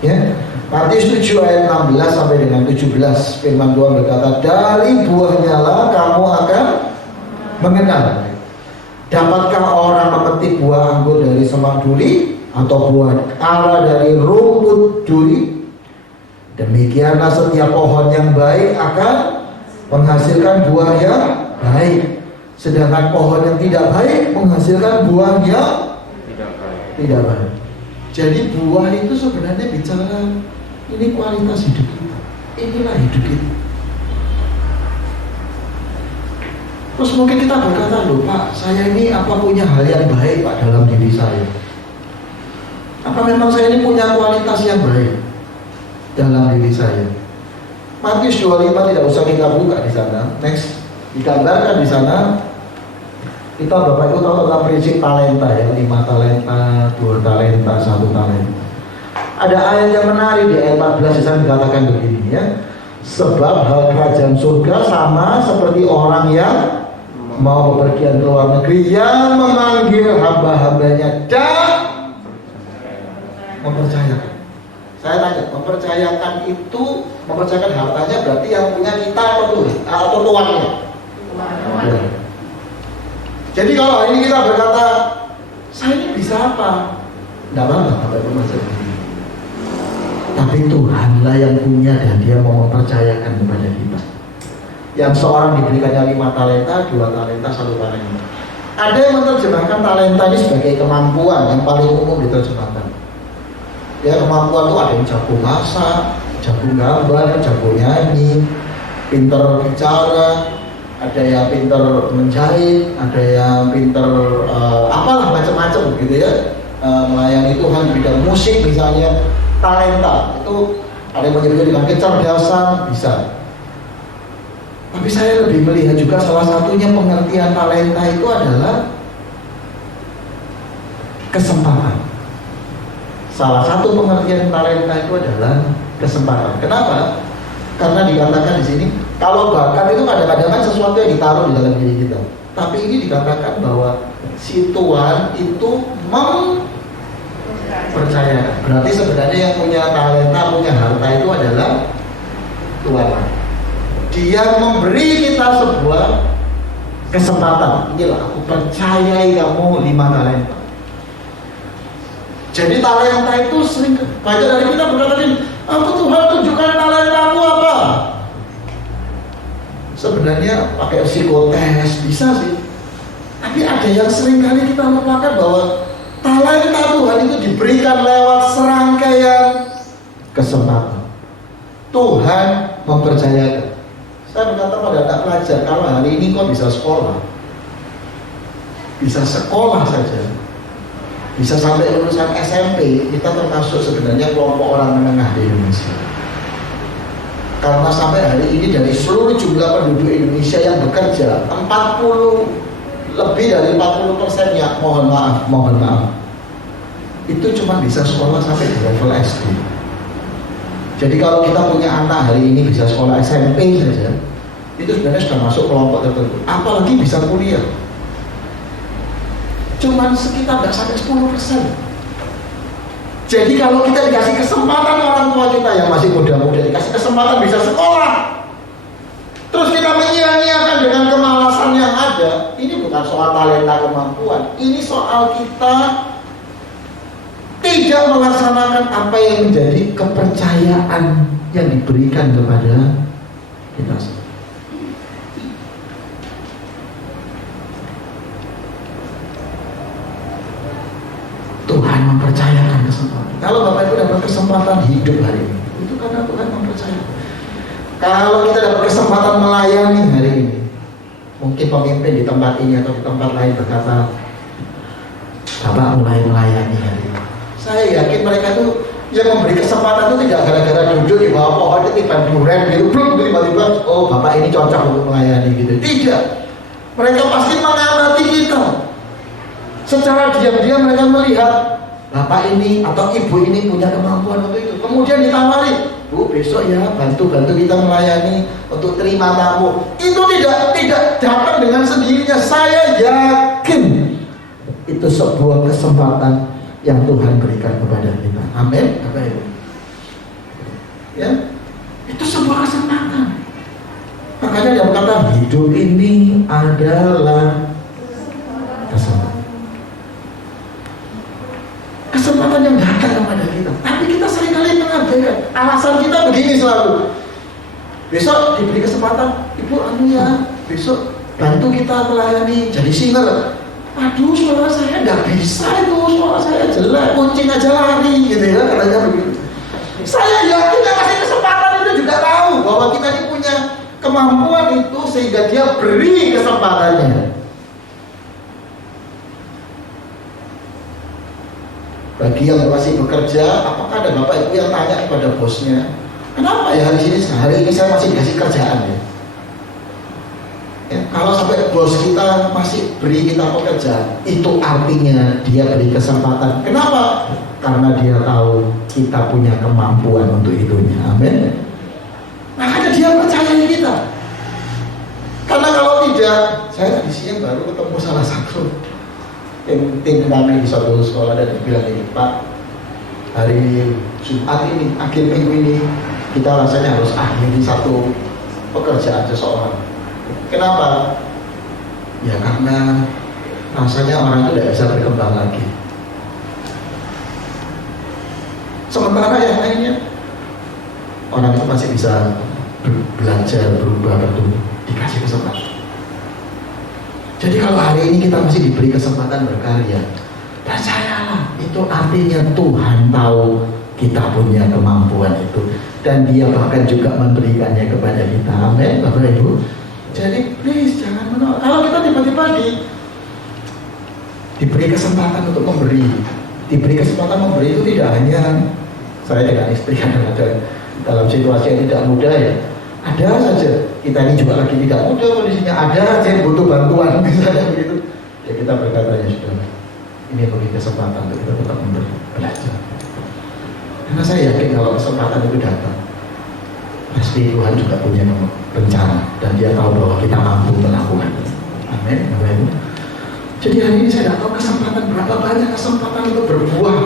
Ya, Matius 7 ayat 16 sampai dengan 17, firman Tuhan berkata, dari buahnya lah kamu akan mengenal. Dapatkah orang memetik buah anggur dari semak duri, atau buah ara dari rumput duri? Demikianlah setiap pohon yang baik akan menghasilkan buah yang baik, sedangkan pohon yang tidak baik menghasilkan buah yang tidak baik. Tidak baik. Jadi buah itu sebenarnya bicara ini kualitas hidup kita. Inilah hidup kita. Terus mungkin kita berkata, loh Pak, saya ini apa punya hal yang baik Pak dalam diri saya? Apa memang saya ini punya kualitas yang baik dalam diri saya? Matius 25 tidak usah kita buka di sana. Next, digambarkan di sana. Kita Bapak Ibu tahu tentang prinsip talenta ya, 5 talenta, 2 talenta, 1 talenta. Ada ayat yang menarik di ayat 14 di sana dikatakan begini ya. Sebab hal kerajaan surga sama seperti orang yang mau bepergian ke luar negeri, yang memanggil hamba-hambanya dan mempercayakan. Saya tanya, mempercayakan itu, mempercayakan hartanya berarti yang punya kita atau tuannya? Jadi kalau hari ini kita berkata, saya ini bisa apa? Tidak apa-apa, Bapak Ibu masih. Tapi Tuhanlah yang punya dan Dia mau mempercayakan kepada kita. Yang seorang diberikannya 5 talenta, 2 talenta, 1 talenta. Ada yang menerjemahkan talenta ini sebagai kemampuan yang paling umum diterjemahkan. Ya, kemampuan itu ada yang jago masak, jago gambar, jago nyanyi, pinter bicara, ada yang pinter menjahit, ada yang pinter apalah macam-macam gitu ya, melayani Tuhan di bidang musik misalnya. Talenta itu ada yang menyebutnya dengan kecerdasan, bisa. Tapi saya lebih melihat juga salah satunya pengertian talenta itu adalah kesempatan. Salah satu pengertian talenta itu adalah kesempatan. Kenapa? Karena dikatakan di sini, kalau bakat itu kadang-kadang kan sesuatu yang ditaruh di dalam diri kita. Tapi ini dikatakan bahwa si Tuhan itu mempercayakan. Berarti sebenarnya yang punya talenta, punya harta itu adalah Tuhan. Dia memberi kita sebuah kesempatan. Inilah, aku percayai kamu 5 talenta. Jadi talenta itu sering banyak dari kita berkata ini, aku Tuhan tunjukkan talentamu apa? Sebenarnya pakai psikotes bisa sih. Tapi ada yang sering kali kita lupakan bahwa talenta Tuhan itu diberikan lewat serangkaian kesempatan. Tuhan mempercayakan. Saya berkata pada anak pelajar, kalau hari ini kau bisa sekolah saja, bisa sampai lulusan SMP, kita termasuk sebenarnya kelompok orang menengah di Indonesia. Karena sampai hari ini dari seluruh jumlah penduduk Indonesia yang bekerja, lebih dari 40%-nya, mohon maaf, itu cuma bisa sekolah sampai di level SD. Jadi kalau kita punya anak hari ini bisa sekolah SMP saja, itu sebenarnya sudah masuk kelompok tertentu. Apalagi bisa kuliah, cuman sekitar nggak sampai 10%. Jadi kalau kita dikasih kesempatan orang tua kita yang masih muda-muda, dikasih kesempatan bisa sekolah, terus kita menyia-nyiakan dengan kemalasan yang ada, ini bukan soal talenta kemampuan, ini soal kita tidak melaksanakan apa yang menjadi kepercayaan yang diberikan kepada kita. Tuhan mempercayakan kesempatan. Kalau Bapak Ibu dapat kesempatan hidup hari ini, itu karena Tuhan mempercayakan. Kalau kita dapat kesempatan melayani hari ini, mungkin pemimpin di tempat ini atau di tempat lain berkata, Bapak mulai melayani hari ini. Saya yakin mereka itu yang memberi kesempatan itu tidak gara-gara duduk di bawah pohon ketiban durian gitu, belum tiba-tiba, oh Bapak ini cocok untuk melayani gitu. Tidak. Mereka pasti mengamati kita. Secara diam-diam mereka melihat Bapak ini atau Ibu ini punya kemampuan untuk itu. Kemudian ditawari, Bu besok ya bantu kita melayani untuk terima tamu. Itu tidak datang dengan sendirinya. Saya yakin itu sebuah kesempatan yang Tuhan berikan kepada kita. Amin. Ya, itu sebuah kesempatan. Makanya dia berkata hidup ini adalah kesempatan. Kesempatan yang datang kepada kita, tapi kita seringkali mengabaikan. Alasan kita begini selalu. Besok diberi kesempatan, Ibu ya, besok bantu kita melayani jadi singer. aduh suara saya nggak bisa itu, suara saya jelek, kucing aja lari gitu ya, katanya begitu. Saya yakin yang kasih kesempatan itu juga tahu bahwa kita ini punya kemampuan itu, sehingga dia beri kesempatannya. Bagi yang masih bekerja, apakah ada bapak ibu yang tanya kepada bosnya, kenapa ya hari ini saya masih dikasih kerjaan ya? Ya, kalau sampai bos kita masih beri kita pekerjaan, itu artinya dia beri kesempatan. Kenapa? Karena dia tahu kita punya kemampuan untuk itunya. Amin. Makanya dia percaya kita. Karena kalau tidak, saya tadi siang baru ketemu salah satu tim kami di suatu sekolah, dan dia bilang ini, Pak, hari Jumat ini, akhir minggu ini, kita rasanya harus akhiri satu pekerjaan seseorang. Kenapa? Ya karena rasanya orang itu tidak bisa berkembang lagi. Sementara yang lainnya, orang itu masih bisa belajar, berubah, bertumbuh, dikasih kesempatan. Jadi kalau hari ini kita masih diberi kesempatan berkarya, percayalah, itu artinya Tuhan tahu kita punya kemampuan itu, dan Dia bahkan juga memberikannya kepada kita. Amin, Bapak Ibu. Jadi please jangan menolak. Kalau kita tiba-tiba diberi kesempatan untuk memberi, diberi kesempatan memberi itu tidak hanya saya dengan istri kan ada dalam situasi yang tidak mudah ya. Ada saja, kita ini juga lagi tidak mudah kondisinya, ada saja yang butuh bantuan misalnya begitu. Ya kita berkata, ya sudah, ini bagi kesempatan untuk kita tetap memberi, belajar. Karena saya yakin kalau kesempatan itu datang, pasti Tuhan juga punya rencana, dan Dia tahu bahwa kita mampu melakukan. Amin. Amin. Jadi hari ini saya tidak tahu kesempatan berapa banyak kesempatan untuk berbuah.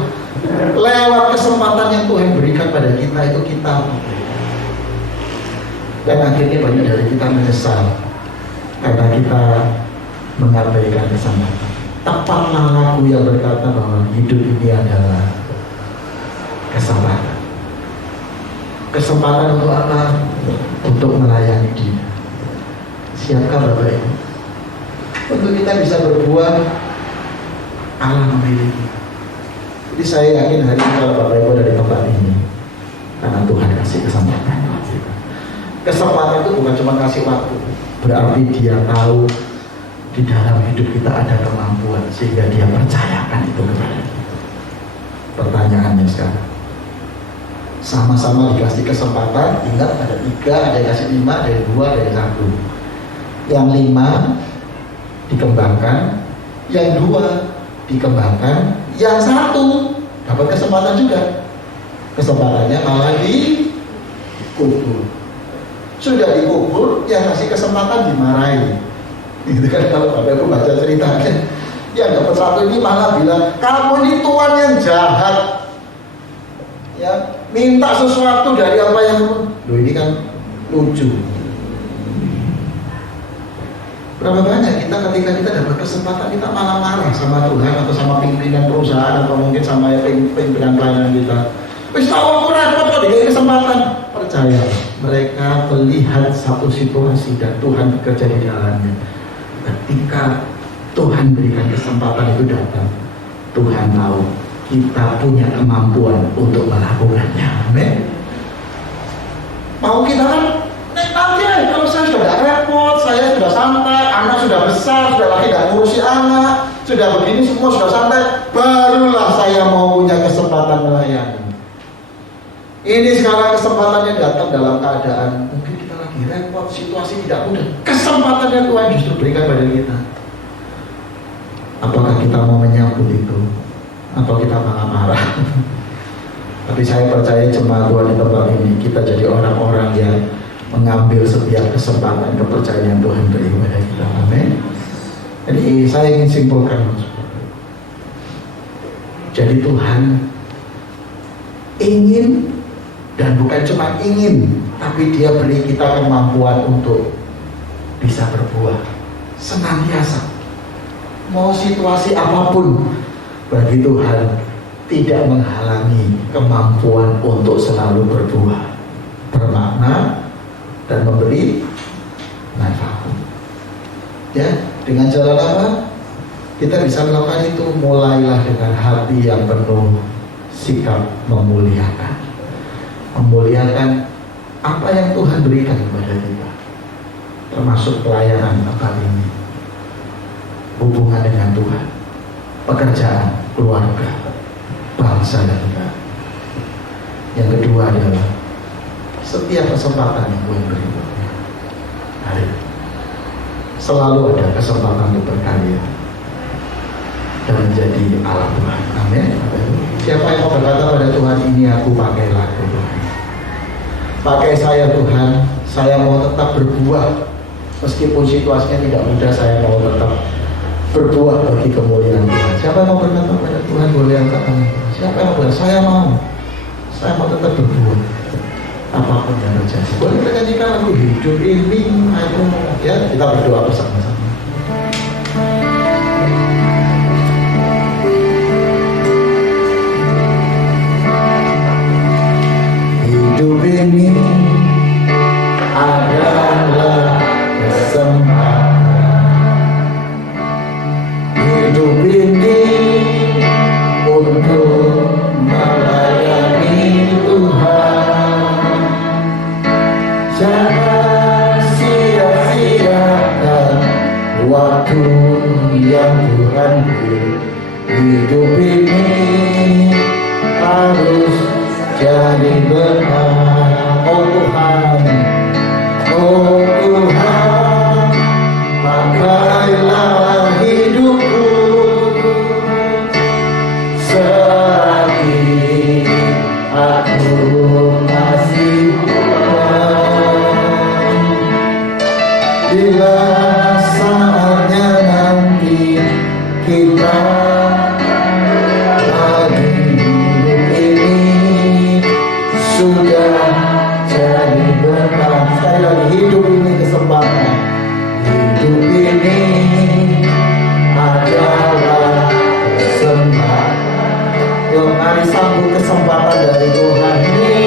Lewat kesempatan yang Tuhan berikan pada kita itu kita, dan akhirnya banyak dari kita menyesal karena kita mengabaikan kesempatan. Tepatlah lagu yang berkata bahwa hidup ini adalah kesempatan. Kesempatan untuk apa? Untuk melayani Dia. Siapkah Bapak Ibu? Untuk kita bisa berbuah, Allah memiliki. Jadi saya yakin hari ini kalau Bapak Ibu ada di tempat ini, karena Tuhan kasih kesempatan. Kesempatan itu bukan cuma kasih waktu, berarti Dia tahu di dalam hidup kita ada kemampuan, sehingga Dia percayakan itu kepada kita. Pertanyaannya sekarang, sama-sama dikasih kesempatan. Ingat ada 3, ada yang kasih 5, ada yang 2, ada yang 1. Yang 5 dikembangkan, yang 2 dikembangkan, yang 1 dapat kesempatan juga. Kesempatannya malah dikubur. Sudah dikubur, yang kasih kesempatan dimarahi. Itu kan kalau Bapak Ibu baca ceritanya, yang dapat 1 ini malah bilang, kamu ini tuan yang jahat, ya minta sesuatu dari apa yang loh, ini kan lucu. Berapa banyak kita ketika kita dapat kesempatan, kita malah marah sama Tuhan atau sama pimpinan perusahaan atau mungkin sama pimpinan pelayanan kita. Wis tahu aku repot kok dikasih kesempatan. Percaya, mereka melihat satu situasi dan Tuhan bekerja di dalamnya. Ketika Tuhan berikan kesempatan itu datang, Tuhan tahu kita punya kemampuan untuk melakukannya. Amin. Mau kita kan nanti kalau saya sudah tidak repot, saya sudah santai, anak sudah besar, sudah lagi tidak ngurusi anak, sudah begini semua sudah santai, barulah saya mau punya kesempatan melayani. Ini sekarang kesempatannya datang dalam keadaan mungkin kita lagi repot, situasi tidak mudah. Kesempatannya Tuhan justru berikan pada kita. Apakah kita mau menyambut itu? Atau kita malah marah? Tapi saya percaya jemaat Tuhan di tempat ini, kita jadi orang-orang yang mengambil setiap kesempatan kepercayaan yang Tuhan beri kepada kita. Amin. Jadi saya ingin simpulkan, jadi Tuhan ingin, dan bukan cuma ingin, tapi Dia beri kita kemampuan untuk bisa berbuah senantiasa. Mau situasi apapun, bagi Tuhan tidak menghalangi kemampuan untuk selalu berbuah, bermakna, dan memberi manfaat. Ya, dengan jalan apa? Kita bisa melakukan itu, mulailah dengan hati yang penuh sikap memuliakan. Memuliakan apa yang Tuhan berikan kepada kita, termasuk pelayanan Natal ini, hubungan dengan Tuhan, pekerjaan, keluarga, bangsa dan negara. Yang kedua adalah setiap kesempatan yang Tuhan beri buat kita. Hari selalu ada kesempatan untuk berkarya dan menjadi alat Tuhan. Amin. Siapa yang mau berkata pada Tuhan, ini aku pakailah Tuhan. Pakai saya Tuhan, saya mau tetap berbuah. Meskipun situasinya tidak mudah, saya mau tetap berbuah bagi kemuliaan Tuhan. Siapa yang mau berkata pada Tuhan, boleh angkat tangan. Siapa yang mau berkata, saya mau tetap berbuah apapun yang terjadi. Boleh kita nyanyikan lagu hidup ini, aku ya, kita berdoa bersama-sama. Hidup ini adalah kesempatan. Hidup ini untuk melayani Tuhan. Jangan sia-siakan waktu yang Tuhan beri. Hidup ini harus jadi benar. Oh Tuhan, oh Tuhan, pakailah hidupku selagi aku masih kuat. Bila saatnya nanti kita sudah jadi benar. Sekali lagi, hidup ini kesempatan. Hidup ini adalah kesempatan. Yuk mari sambut kesempatan dari Tuhan ini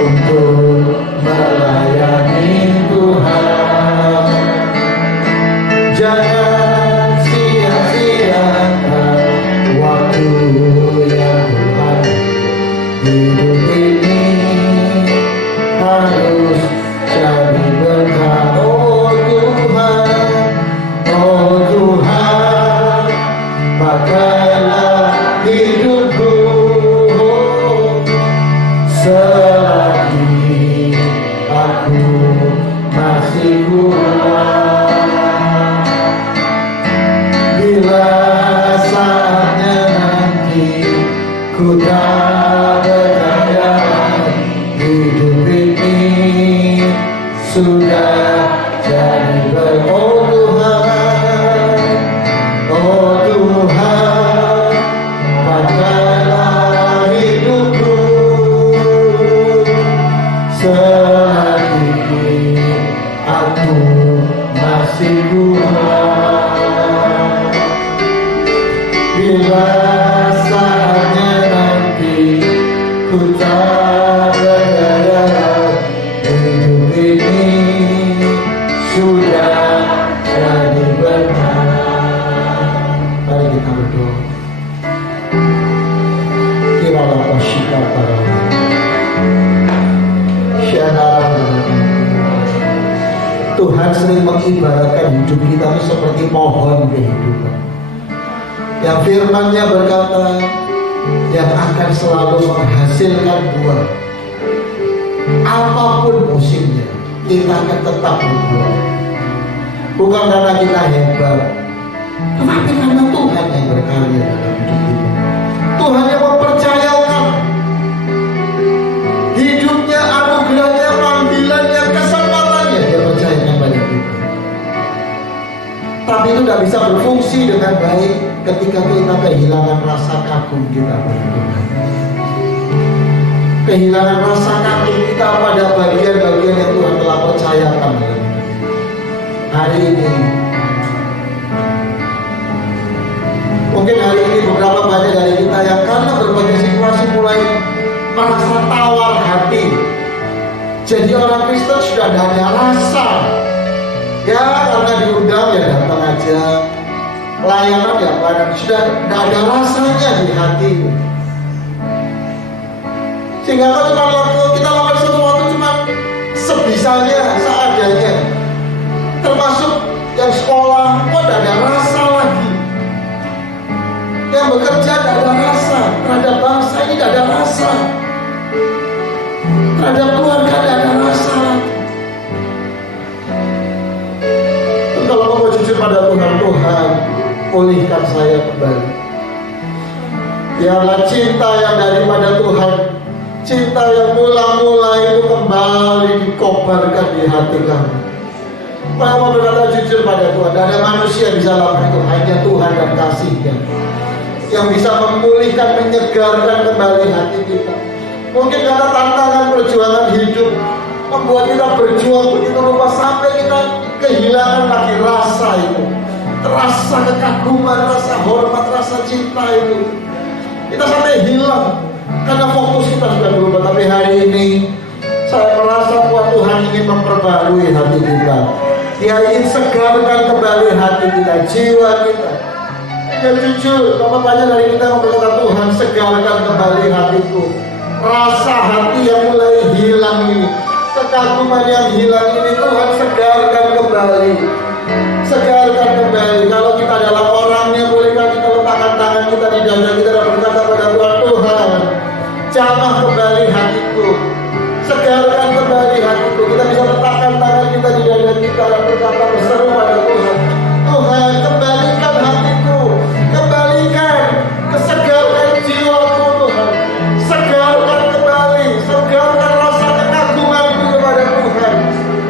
untuk melayani Tuhan. Jangan sia-siakan waktu yang Tuhan. Hidup ini harus jadi benar. Oh Tuhan, pakailah hidupku selagi aku masih kuat. Bila saatnya nanti ku tak berdaya, hidup ini sudah jadi benar. Oh Tuhan, pakailah hidupku selagi aku masih kuat. Bila saatnya nanti ku tak berdaya, hidup ini sudah jadi benar. Mari kita berdoa. Kiralah pasyika para Tuhan sering mengibaratkan hidup kita itu seperti pohon kehidupan yang firman-Nya berkata yang akan selalu menghasilkan buah. Apapun musimnya, kita akan tetap berbuah. Bukan karena kita hebat, tetapi karena Tuhan yang berkarya dalam hidup kita. Tuhan yang mempercayakan hidupnya, anugerahnya, panggilannya, kesempatannya, Dia percayakan pada kita. Tapi itu tidak bisa berfungsi dengan baik ketika kita kehilangan rasa kagum kita pada Tuhan. Kehilangan rasa kagum kita pada bagian-bagian yang Tuhan telah percayakan dalam hidup kita. Hari ini, mungkin hari ini beberapa banyak dari kita yang karena berbagai situasi mulai merasa tawar hati. Jadi orang Kristen sudah ada rasa. Ya karena diundang ya datang aja. pelayanan ya pelayanan, sudah tidak ada rasanya di hati. Sehingga kalau kita lakukan sesuatu cuma sebisanya, seadanya. Termasuk yang sekolah, kok tidak ada rasa lagi. Yang bekerja tidak ada rasa, terhadap bangsa ini tidak ada rasa, terhadap keluarga tidak ada rasa. Dan kalau mau jujur pada Tuhan, Tuhan pulihkan saya kembali. Biarlah cinta yang daripada Tuhan, cinta yang mula-mula itu kembali dikobarkan di hati kami. Saya mau berkata jujur pada Tuhan, tidak ada manusia yang bisa lakukan itu, hanya Tuhan dan kasih-Nya yang bisa memulihkan, menyegarkan kembali hati kita. Mungkin karena tantangan perjuangan hidup membuat kita berjuang begitu rupa sampai kita kehilangan lagi rasa itu, rasa kekaguman, rasa hormat, rasa cinta itu. Kita sampai hilang karena fokus kita sudah berubah. Tapi hari ini saya merasa bahwa Tuhan ingin memperbarui hati kita. Dia ingin segarkan kembali hati kita, jiwa kita. Ya jujur, kalau banyak dari kita berkata, Tuhan segarkan kembali hatiku. Rasa hati yang mulai hilang ini, kekaguman yang hilang ini, Tuhan segarkan kembali. Segarkan kembali. Kalau kita adalah orangnya, bolehkah kita letakkan tangan kita di dada kita dan berkata pada Tuhan, Tuhan jamah kembali hatiku, segarkan kembali hatiku. Kita bisa letakkan tangan kita di dada kita dan berkata berseru pada Tuhan, Tuhan kembalikan hatiku, kembalikan, kesegarkan jiwaku Tuhan, segarkan kembali, segarkan rasa kekagumanku kepada Tuhan,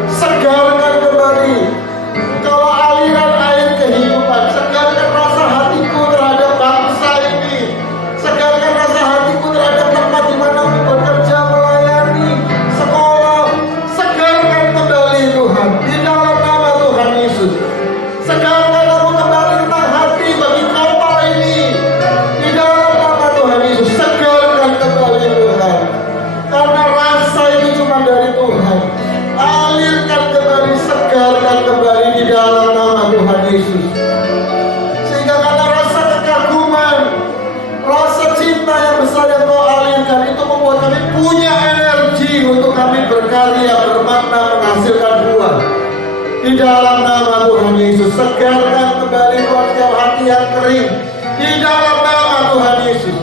segarkan kembali kalau aliran air kehidupan, segarkan rasa hatiku terhadap bangsa ini, segarkan rasa hatiku terhadap tempat di mana aku bekerja, melayani, sekolah, segarkan kembali Tuhan, di dalam nama Tuhan Yesus. Segarkan aku kembali tentang hati bagi kota ini, di dalam nama Tuhan Yesus. Segarkan kembali Tuhan, karena rasa itu cuma dari Tuhan. Alirkan kembali, segarkan kembali di dalam nama Tuhan Yesus. Sehingga karena rasa kekaguman, rasa cinta yang besar yang Kau alirkan itu membuat kami punya energi untuk kami berkarya, bermakna, menghasilkan buah. Di dalam nama Tuhan Yesus, segarkan kembali setiap hati yang kering. Di dalam nama Tuhan Yesus,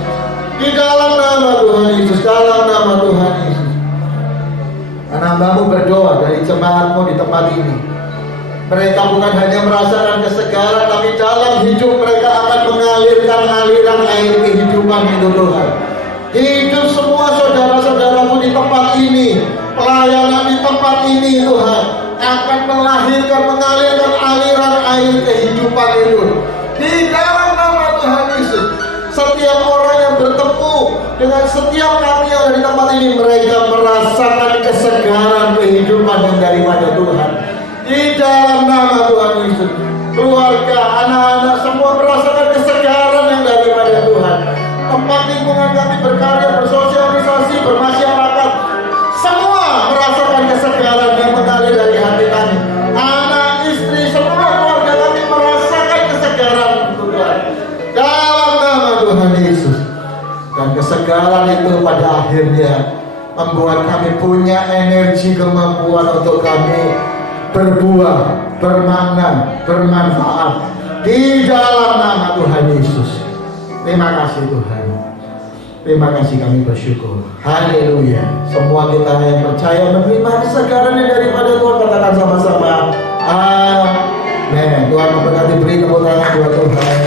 di dalam nama Tuhan Yesus, dalam nama Tuhan Yesus. Anak-anakmu berdoa dari jemaatmu di tempat ini. Mereka bukan hanya merasakan kesegaran, tapi dalam hidup mereka akan mengalirkan aliran air kehidupan itu Tuhan. Hidup semua saudara-saudaraku di tempat ini, pelayanan di tempat ini Tuhan, akan melahirkan, mengalirkan aliran air kehidupan itu. Di dalam nama Tuhan Yesus, setiap orang yang bertemu dengan setiap kami yang ada di tempat ini, mereka merasakan kesegaran kehidupan yang daripada Tuhan. Di dalam nama Tuhan Yesus, keluarga, anak-anak semua merasakan kesegaran yang daripada Tuhan. Tempat lingkungan kami berkarya, bersosialisasi, bermasyarakat, semua merasakan kesegaran yang mengalir dari hati kami. Anak, istri, semua keluarga kami merasakan kesegaran Tuhan dalam nama Tuhan Yesus. Dan kesegaran itu pada akhirnya membuat kami punya energi, kemampuan untuk kami berbuah, bermakna, bermanfaat di dalam nama Tuhan Yesus. Terima kasih Tuhan. Terima kasih, kami bersyukur. Haleluya. Semua kita yang percaya menerima kesegaran yang daripada Tuhan, katakan sama-sama amin. Tuhan memberkati, beri tepuk tangan buat Tuhan.